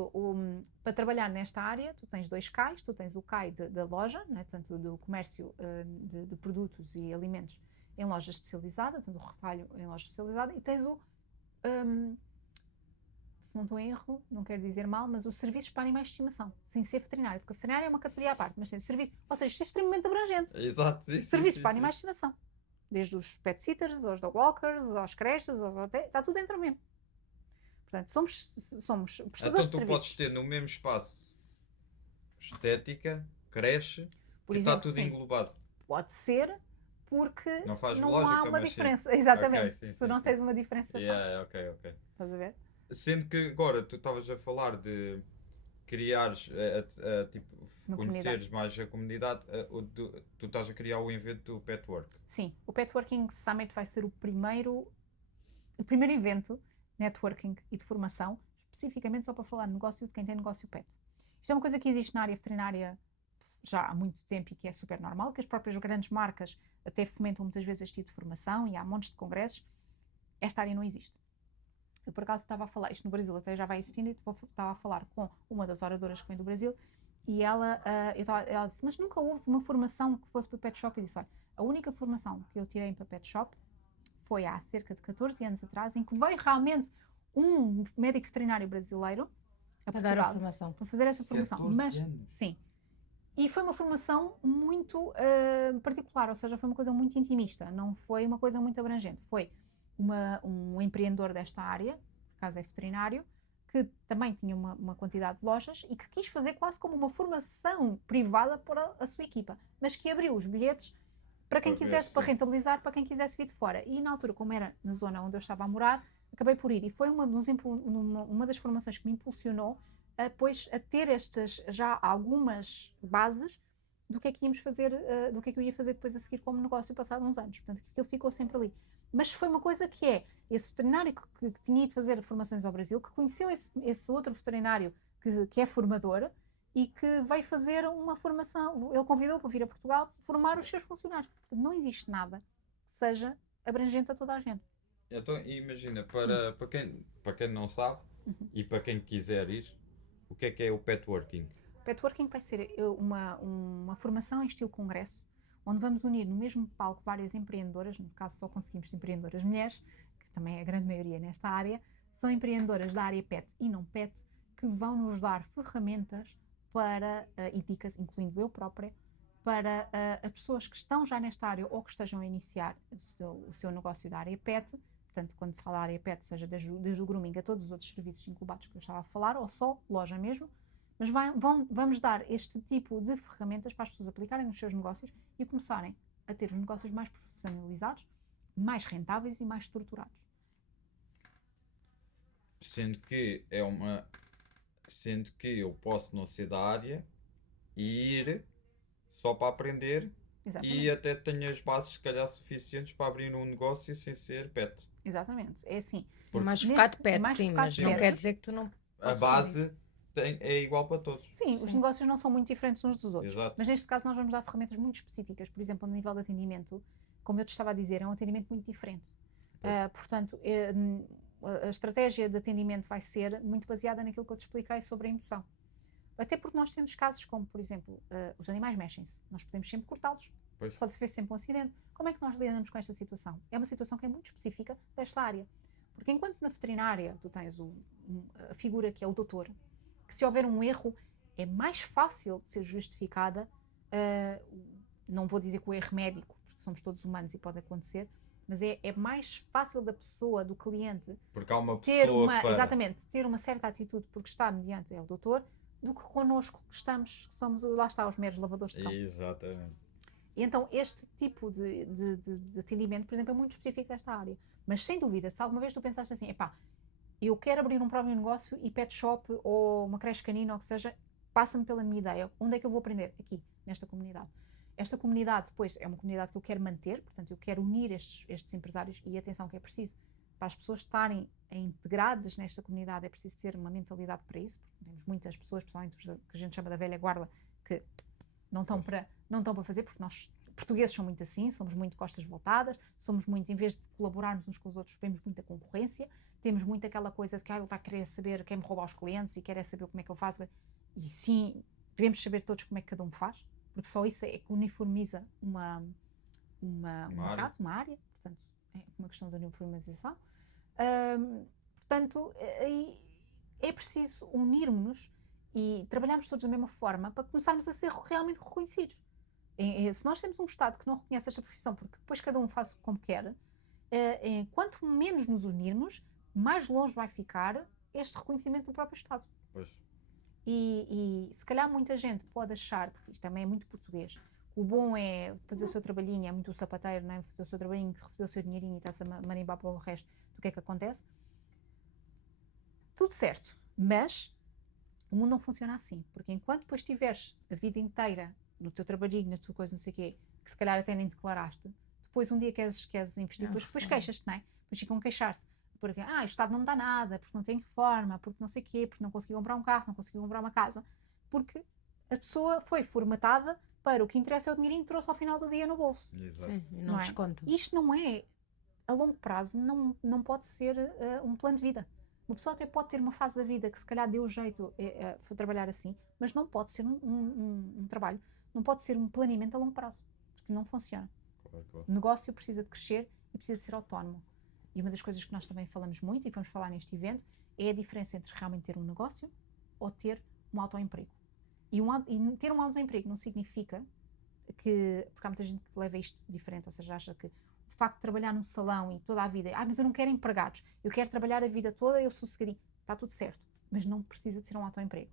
para trabalhar nesta área, tu tens dois CAIs, tu tens o CAI da loja, não é? Portanto, do comércio de produtos e alimentos em loja especializada, portanto, o retalho em loja especializada, e tens se não estou em erro, não quero dizer mal, mas os serviços para animais de estimação, sem ser veterinário, porque a veterinária é uma categoria à parte, mas tem o serviço, ou seja, isto é extremamente abrangente. Exato. Isso, Serviços para animais de estimação, desde os pet sitters, aos dog walkers, aos creches, aos hotéis, está tudo dentro mesmo. Portanto, somos prestadores Então de tu serviços. podes ter no mesmo espaço estética, creche, Por e exemplo, está tudo sim. englobado. Pode ser, porque Não faz não lógica, há uma mas sim. diferença. Exatamente. Ok, sim, Tu não sim. tens uma diferenciação. Yeah, ok. Estás a ver? Sendo que agora tu estavas a falar de criares, tipo, Uma conheceres mais a comunidade, tu estás a criar o evento do Petwork. Sim, o Petworking Summit vai ser o primeiro evento networking e de formação, especificamente só para falar de negócio de quem tem negócio pet. Isto é uma coisa que existe na área veterinária já há muito tempo e que é super normal, que as próprias grandes marcas até fomentam muitas vezes este tipo de formação e há montes de congressos. Esta área não existe. Eu, por acaso, estava a falar, isto no Brasil até já vai existindo, e estava a falar com uma das oradoras que vem do Brasil, e ela disse, mas nunca houve uma formação que fosse para pet shop. E disse, olha, a única formação que eu tirei para pet shop foi há cerca de 14 anos atrás, em que veio realmente um médico veterinário brasileiro a Para dar a Portugal formação. para fazer essa formação. 14 Mas, anos? sim. E foi uma formação muito particular, ou seja, foi uma coisa muito intimista, não foi uma coisa muito abrangente. Foi um empreendedor desta área, por acaso é veterinário, que também tinha uma quantidade de lojas e que quis fazer quase como uma formação privada para a sua equipa, mas que abriu os bilhetes para quem quisesse, para rentabilizar, para quem quisesse vir de fora. E na altura, como era na zona onde eu estava a morar, acabei por ir. E foi uma das formações que me impulsionou a ter já algumas bases do que é que íamos fazer, do que é que eu ia fazer depois a seguir como negócio passado uns anos. Portanto, aquilo ficou sempre ali. Mas foi uma coisa que é, esse veterinário que tinha ido fazer formações ao Brasil, que conheceu esse outro veterinário que é formador e que veio fazer uma formação, ele convidou para vir a Portugal formar os seus funcionários. Portanto, não existe nada que seja abrangente a toda a gente. Então, imagina, para quem não sabe e para quem quiser ir, o que é o petworking? Petworking vai ser uma formação em estilo congresso, onde vamos unir no mesmo palco várias empreendedoras, no caso só conseguimos empreendedoras mulheres, que também é a grande maioria nesta área, são empreendedoras da área pet e não pet, que vão nos dar ferramentas para, e dicas, incluindo eu própria, para as pessoas que estão já nesta área ou que estejam a iniciar o seu negócio da área pet. Portanto, quando falar área pet, seja desde o grooming a todos os outros serviços englobados que eu estava a falar, ou só loja mesmo, mas vamos dar este tipo de ferramentas para as pessoas aplicarem nos seus negócios e começarem a ter os negócios mais profissionalizados, mais rentáveis e mais estruturados. Sendo que eu posso não ser da área e ir só para aprender. Exatamente. E até tenho as bases, se calhar, suficientes para abrir um negócio sem ser pet. Exatamente, é assim. Mais focado pet, mais sim, focado mas pet. não quer dizer que tu não... A base é igual para todos. Sim, os negócios não são muito diferentes uns dos outros. Exato. Mas neste caso nós vamos dar ferramentas muito específicas. Por exemplo, a nível de atendimento, como eu te estava a dizer, é um atendimento muito diferente. Portanto, a estratégia de atendimento vai ser muito baseada naquilo que eu te expliquei sobre a emoção. Até porque nós temos casos como, por exemplo, os animais mexem-se. Nós podemos sempre cortá-los. Pois. Pode ser sempre um acidente. Como é que nós lidamos com esta situação? É uma situação que é muito específica desta área. Porque enquanto na veterinária tu tens a figura que é o doutor, que se houver um erro é mais fácil de ser justificada, não vou dizer que o erro médico, porque somos todos humanos e pode acontecer, mas é mais fácil da pessoa, do cliente, Porque há uma ter pessoa exatamente, ter uma certa atitude porque está mediante o doutor, do que connosco que somos, lá está, os meros lavadores de cão. Exatamente. E então este tipo de atendimento, por exemplo, é muito específico desta área. Mas sem dúvida, se alguma vez tu pensaste assim, epá, eu quero abrir um próprio negócio e pet shop ou uma creche canina ou o que seja, passa-me pela minha ideia. Onde é que eu vou aprender? Aqui, nesta comunidade. Esta comunidade, depois, é uma comunidade que eu quero manter, portanto, eu quero unir estes empresários e atenção que é preciso. Para as pessoas estarem integradas nesta comunidade é preciso ter uma mentalidade para isso, porque temos muitas pessoas, principalmente os que a gente chama da velha guarda, que não estão para fazer, porque nós portugueses somos muito assim, somos muito costas voltadas, somos muito, em vez de colaborarmos uns com os outros, vemos muita concorrência, temos muito aquela coisa de que ele vai querer saber, quer me roubar os clientes e quer saber como é que eu faço. E sim, devemos saber todos como é que cada um faz, porque só isso é que uniformiza um mercado, uma área, portanto, é uma questão de uniformização. Portanto, é preciso unirmos-nos e trabalharmos todos da mesma forma para começarmos a ser realmente reconhecidos. Se nós temos um Estado que não reconhece esta profissão, porque depois cada um faz como quer, quanto menos nos unirmos, mais longe vai ficar este reconhecimento do próprio Estado. Pois. E se calhar muita gente pode achar, porque isto também é muito português, o bom é fazer o seu trabalhinho, é muito o sapateiro, não é? Fazer o seu trabalhinho, receber o seu dinheirinho e está-se a marimbar para o resto do que é que acontece. Tudo certo, mas o mundo não funciona assim, porque enquanto depois tiveres a vida inteira no teu trabalhinho, na tua coisa, não sei o quê, que se calhar até nem declaraste, depois um dia queres investir, depois queixas-te, não é? Depois ficam a queixar-se, porque o Estado não me dá nada, porque não tem reforma, porque não sei o quê, porque não consegui comprar um carro, não consegui comprar uma casa, porque a pessoa foi formatada para o que interessa é o dinheirinho que trouxe ao final do dia no bolso. Exato. Sim, e não desconto. Isto não é, a longo prazo, não pode ser um plano de vida. Uma pessoa até pode ter uma fase da vida que se calhar deu jeito a trabalhar assim, mas não pode ser um trabalho, não pode ser um planeamento a longo prazo, porque não funciona. Claro. O negócio precisa de crescer e precisa de ser autónomo. E uma das coisas que nós também falamos muito e vamos falar neste evento é a diferença entre realmente ter um negócio ou ter um autoemprego. E ter um autoemprego não significa que, porque há muita gente que leva isto diferente, ou seja, acha que o facto de trabalhar num salão e toda a vida, mas eu não quero empregados, eu quero trabalhar a vida toda, eu sossegadinho, está tudo certo, mas não precisa de ser um autoemprego,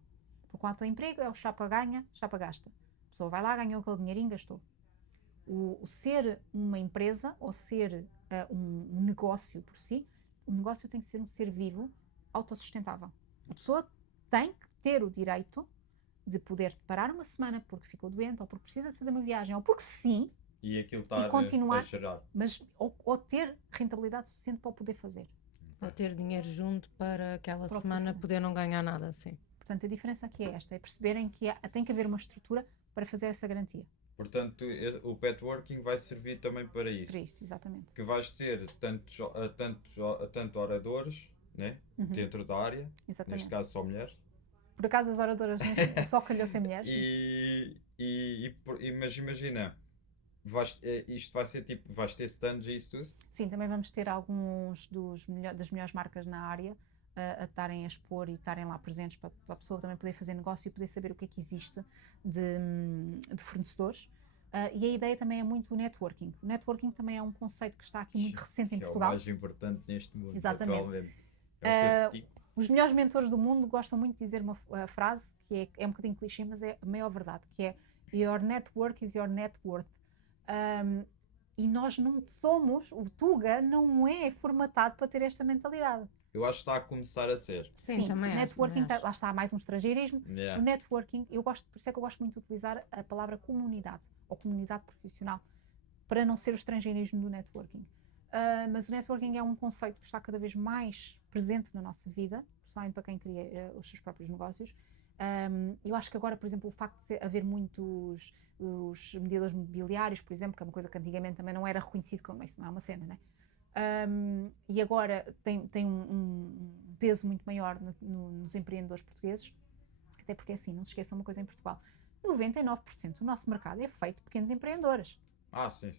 porque o autoemprego é o chapa ganha, chapa gasta, a pessoa vai lá, ganhou aquele dinheirinho, gastou. O ser uma empresa ou ser um negócio por si, o negócio tem que ser um ser vivo, autossustentável. A pessoa tem que ter o direito de poder parar uma semana porque ficou doente, ou porque precisa de fazer uma viagem, ou porque sim, E aquilo está continuar. a gerar. mas ou ter rentabilidade suficiente para o poder fazer. Ou ter dinheiro junto para aquela Para o semana fazer. poder não ganhar nada, assim. Portanto, a diferença aqui é esta, é perceberem que tem que haver uma estrutura para fazer essa garantia. Portanto, o petworking vai servir também para isso. Para isto, exatamente. Que vais ter tanto oradores, né? Dentro da área, neste Exatamente. caso só mulheres. Por acaso as oradoras só calhou sem mulheres. Mas imagina, isto vai ser tipo, vais ter stands e isso tudo? Sim, também vamos ter alguns das melhores marcas na área a estarem a expor e estarem lá presentes para a pessoa também poder fazer negócio e poder saber o que é que existe de fornecedores. E a ideia também é muito o networking. O networking também é um conceito que está aqui muito recente em Que Portugal. é o mais importante neste mundo, Exatamente. atualmente. É o que eu digo. Os melhores mentores do mundo gostam muito de dizer uma frase que é um bocadinho clichê, mas é a maior verdade, que é Your network is your net worth. E nós não somos, o Tuga não é formatado para ter esta mentalidade. Eu acho que está a começar a ser. Sim, também acho, networking, também acho. lá está mais um estrangeirismo. Yeah. O networking, por isso é que eu gosto muito de utilizar a palavra comunidade, ou comunidade profissional, para não ser o estrangeirismo do networking. Mas o networking é um conceito que está cada vez mais presente na nossa vida, principalmente para quem cria os seus próprios negócios. Eu acho que agora, por exemplo, o facto de haver muitos os mediadores mobiliários, por exemplo, que é uma coisa que antigamente também não era reconhecido como isso, não é uma cena, né? E agora tem um peso muito maior nos empreendedores portugueses, até porque assim, não se esqueçam uma coisa em Portugal, 99% do nosso mercado é feito de pequenos empreendedores. Sim.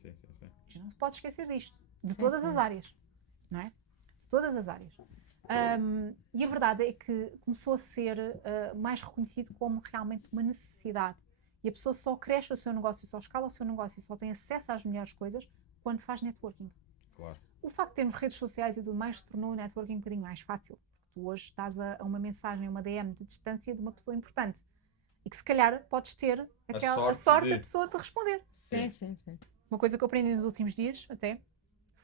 Não se pode esquecer disto, de Sim, todas sim. as áreas, não é? De todas as áreas. E a verdade é que começou a ser mais reconhecido como realmente uma necessidade. E a pessoa só cresce o seu negócio, só escala o seu negócio, só tem acesso às melhores coisas quando faz networking. Claro. O facto de termos redes sociais e tudo mais tornou o networking um bocadinho mais fácil. Porque tu hoje estás a uma mensagem, a uma DM de distância de uma pessoa importante. E que se calhar podes ter a sorte da pessoa te responder. Sim. Uma coisa que eu aprendi nos últimos dias, até,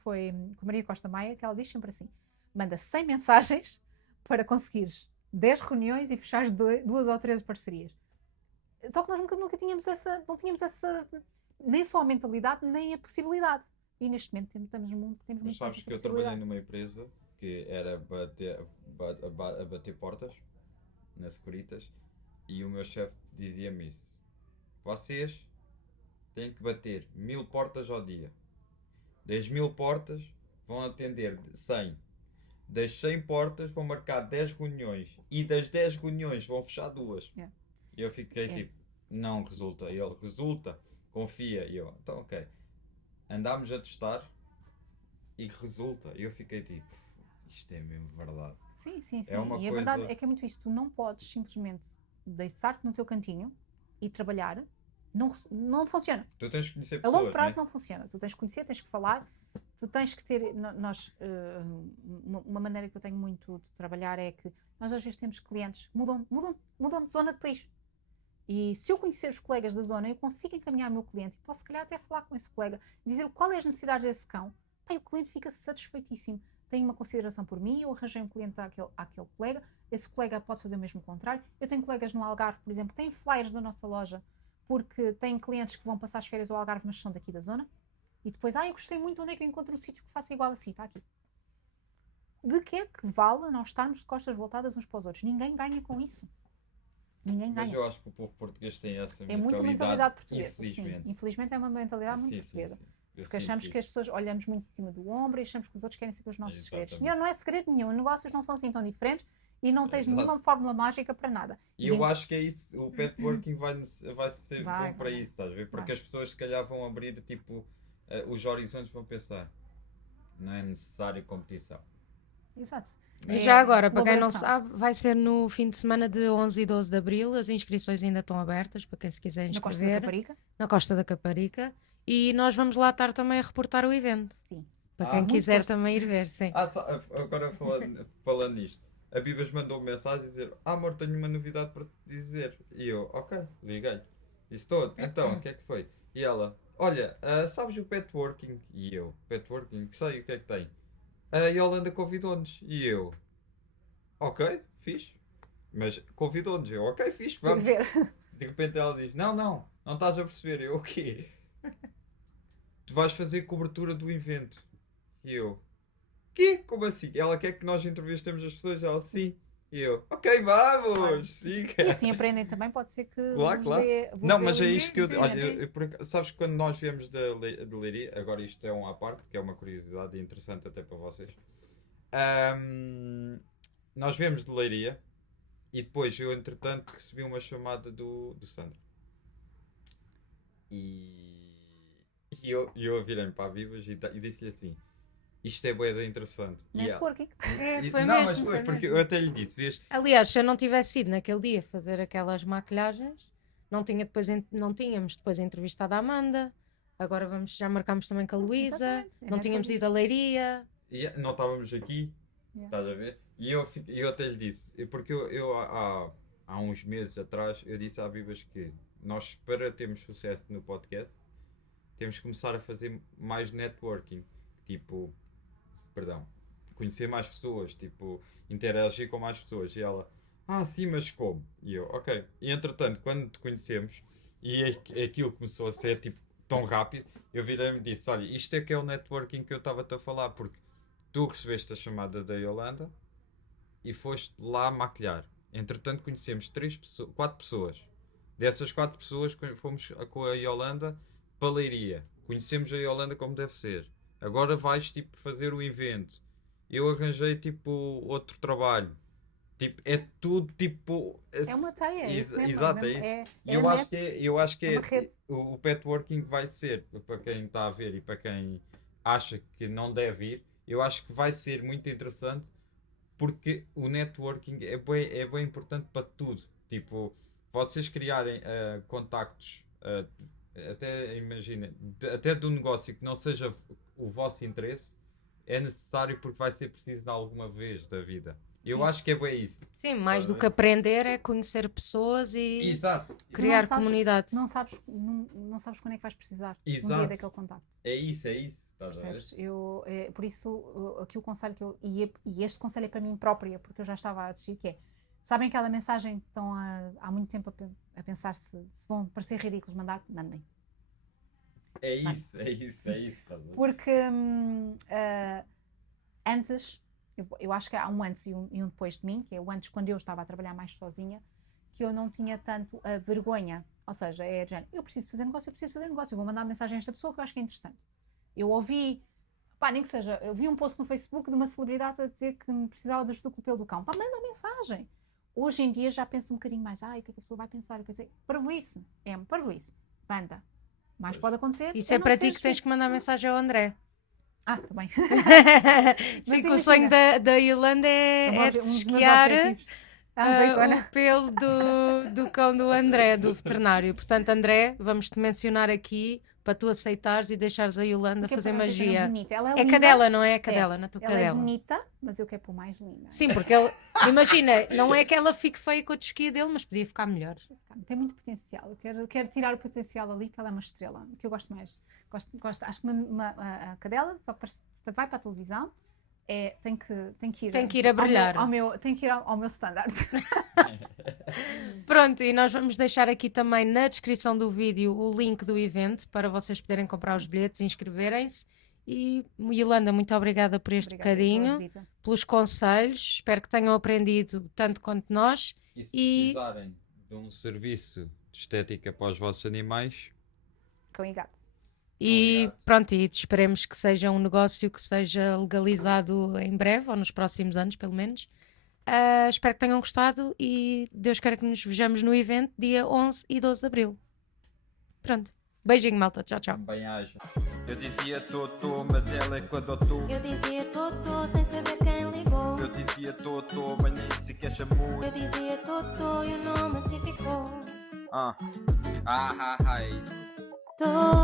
foi com a Maria Costa Maia, que ela diz sempre assim: manda 100 mensagens para conseguires 10 reuniões e fechares 2 ou 13 parcerias. Só que nós nunca tínhamos não tínhamos essa, nem só a mentalidade, nem a possibilidade. E neste momento estamos num mundo que temos Mas muito mais sabes essa que eu trabalhei possibilidade. numa empresa que era a bater portas na Securitas e o meu chefe dizia-me isso: vocês têm que bater 1000 portas ao dia. Das 1000 portas vão atender 100. Das 100 portas vão marcar 10 reuniões e das 10 reuniões vão fechar 2. Yeah. E eu fiquei tipo, não resulta. E ele, resulta, confia. E eu, então ok. Andámos a testar e resulta. E eu fiquei tipo, isto é mesmo verdade. Sim. É uma E a coisa- verdade é que é muito isso. Tu não podes simplesmente deitar-te no teu cantinho e trabalhar. Não funciona. Tu tens que conhecer A pessoas, longo prazo né? não funciona. Tu tens que conhecer, tens que falar, tu tens que ter. Uma maneira que eu tenho muito de trabalhar é que nós às vezes temos clientes que mudam de zona de país. E se eu conhecer os colegas da zona, eu consigo encaminhar o meu cliente e posso, se calhar, até falar com esse colega, dizer qual é as necessidades desse cão. Bem, o cliente fica satisfeitíssimo. Tem uma consideração por mim, eu arranjei um cliente àquele colega, esse colega pode fazer o mesmo contrário. Eu tenho colegas no Algarve, por exemplo, que têm flyers da nossa loja, porque têm clientes que vão passar as férias ao Algarve, mas são daqui da zona. E depois, eu gostei muito, onde é que eu encontro um sítio que faça igual assim? Está aqui. De que é que vale nós estarmos de costas voltadas uns para os outros? Ninguém ganha com isso. Ninguém Mas ganha. eu acho que o povo português tem essa É muito mentalidade portuguesa. infelizmente. Sim. Infelizmente é uma mentalidade muito Sim, portuguesa. sim. Eu Porque achamos sinto que as isso. pessoas olhamos muito em cima do ombro e achamos que os outros querem saber os nossos segredos. Exatamente. Senhor, não é segredo nenhum. Negócios não são assim tão diferentes e não tens Exato. nenhuma fórmula mágica para nada. E eu acho que é isso, o petworking vai ser Vai, bom para vai. isso, estás a ver? Porque Vai. as pessoas se calhar vão abrir tipo os horizontes, vão pensar, não é necessário competição. Exato. E É já agora, para quem não colaboração. sabe, vai ser no fim de semana de 11 e 12 de Abril. As inscrições ainda estão abertas para quem se quiser Na Costa da inscrever. Caparica. Na Costa da Caparica. E nós vamos lá estar também a reportar o evento. Sim. Para Ah, quem muito quiser gosto. também ir ver, sim. Agora falando nisto, a Bibas mandou mensagem a dizer, amor, tenho uma novidade para te dizer. E eu, ok, liguei-lhe. Disse todo, então, o que é que foi? E ela, olha, sabes o petworking? E eu, petworking, sei o que é que tem. A Yolanda convidou-nos. E eu, ok, fixe. Mas convidou-nos. Eu, ok, fixe, Quero vamos. ver. De repente ela diz, não estás a perceber. Eu, o quê? Tu vais fazer cobertura do evento. E eu, quê? Como assim? Ela quer que nós entrevistemos as pessoas? Ela, sim. E eu, ok, vamos, siga. E assim aprendem também, pode ser que Claro, vos claro. vos Não, dê mas é sim, isto que eu sim, olha, sim. sabes que quando nós viemos de Leiria, agora isto é um à parte, que é uma curiosidade interessante até para vocês. Nós viemos de Leiria e depois eu, entretanto, recebi uma chamada do Sandro. E eu virei-me para a Vivas e disse-lhe assim: isto é bué de interessante. E ela- Networking. Foi não, mesmo, mas foi porque mesmo. eu até lhe disse, vês? Aliás, se eu não tivesse ido naquele dia fazer aquelas maquilhagens, não tínhamos depois entrevistado a Amanda, agora já marcámos também com a Luísa, Exatamente, é não tínhamos ido a Leiria. E não estávamos aqui, Yeah. estás a ver? E eu até lhe disse, porque eu há uns meses atrás, eu disse à Bibas que nós, para termos sucesso no podcast, temos que começar a fazer mais networking, tipo, conhecer mais pessoas, tipo, interagir com mais pessoas. E ela, sim, mas como? E eu, ok. E entretanto, quando te conhecemos, e aquilo começou a ser, tipo, tão rápido, eu virei-me e disse, olha, isto é que é o networking que eu estava-te a falar, porque tu recebeste a chamada da Yolanda e foste lá maquilhar. Entretanto, conhecemos 4 pessoas. Dessas 4 pessoas, fomos com a Yolanda para a Leiria. Conhecemos a Yolanda como deve ser. Agora vais, tipo, fazer o evento. Eu arranjei, tipo, outro trabalho. Tipo, é tudo, tipo... É uma teia. É isso mesmo, Exato, é mesmo, isso. é eu, a acho net. que eu acho que é uma rede. o petworking vai ser, para quem está a ver e para quem acha que não deve ir, eu acho que vai ser muito interessante, porque o networking é bem importante para tudo. Tipo, vocês criarem contactos, até imagina, até do negócio que não seja o vosso interesse, é necessário porque vai ser preciso alguma vez da vida. Eu Sim. acho que é bem isso. Sim, mais do que aprender é conhecer pessoas e Exato. criar Não sabes- comunidade. Não sabes quando é que vais precisar um Exato. dia daquele contacto. É isso. Estás a ver? Percebes? Por isso, aqui o conselho que e este conselho é para mim própria, porque eu já estava a dizer que é, sabem aquela mensagem que estão há muito tempo a pensar se vão parecer ridículos, mandem. É isso. Estás a ver? Porque antes, eu acho que há um antes e um depois de mim, que é o antes quando eu estava a trabalhar mais sozinha, que eu não tinha tanto a vergonha. Ou seja, é de género, eu preciso fazer negócio, eu vou mandar uma mensagem a esta pessoa que eu acho que é interessante. Eu ouvi, nem que seja, eu vi um post no Facebook de uma celebridade a dizer que precisava de ajuda com o pelo do cão. Manda a mensagem. Hoje em dia já penso um bocadinho mais, o que é que a pessoa vai pensar? Quer dizer, parvoíce, manda. Mais pode acontecer. Isso é para ti que tens que mandar mensagem ao André. Tá bem. Sim, que o imagina. sonho da Yolanda é de Um dos meus esquiar objetivos. A azeitona. o pelo do cão do André, do veterinário. Portanto, André, vamos-te mencionar aqui para tu aceitares e deixares a Yolanda Porque fazer para ela ser magia. bonita. Ela é É linda, cadela, não é? É cadela, na tua Ela é cadela. bonita, mas eu quero pôr mais linda. Sim, porque ele, imagina, não é que ela fique feia com a tesquia dele, mas podia ficar melhor. Tem muito potencial. Eu quero tirar o potencial ali, que ela é uma estrela. Que eu gosto mais. Acho que a cadela vai para a televisão. Tem que ir a brilhar. Tem que ir ao meu standard. Pronto, e nós vamos deixar aqui também na descrição do vídeo o link do evento para vocês poderem comprar os bilhetes e inscreverem-se. E Yolanda, muito obrigada por este Obrigada pela bocadinho, visita. pelos conselhos. Espero que tenham aprendido tanto quanto nós. E se E- precisarem de um serviço de estética para os vossos animais, Cão e gato. E Obrigado. pronto, e esperemos que seja um negócio que seja legalizado em breve, ou nos próximos anos, pelo menos. Espero que tenham gostado e Deus queira que nos vejamos no evento dia 11 e 12 de Abril. Pronto. Beijinho, malta. Tchau, tchau. também haja. Eu dizia Totô, mas ela é quando tu. Eu dizia Totô sem saber quem ligou. Eu dizia Totô, mas nem sequer chamou. Eu dizia Totô e o nome se ficou. É isso. Tô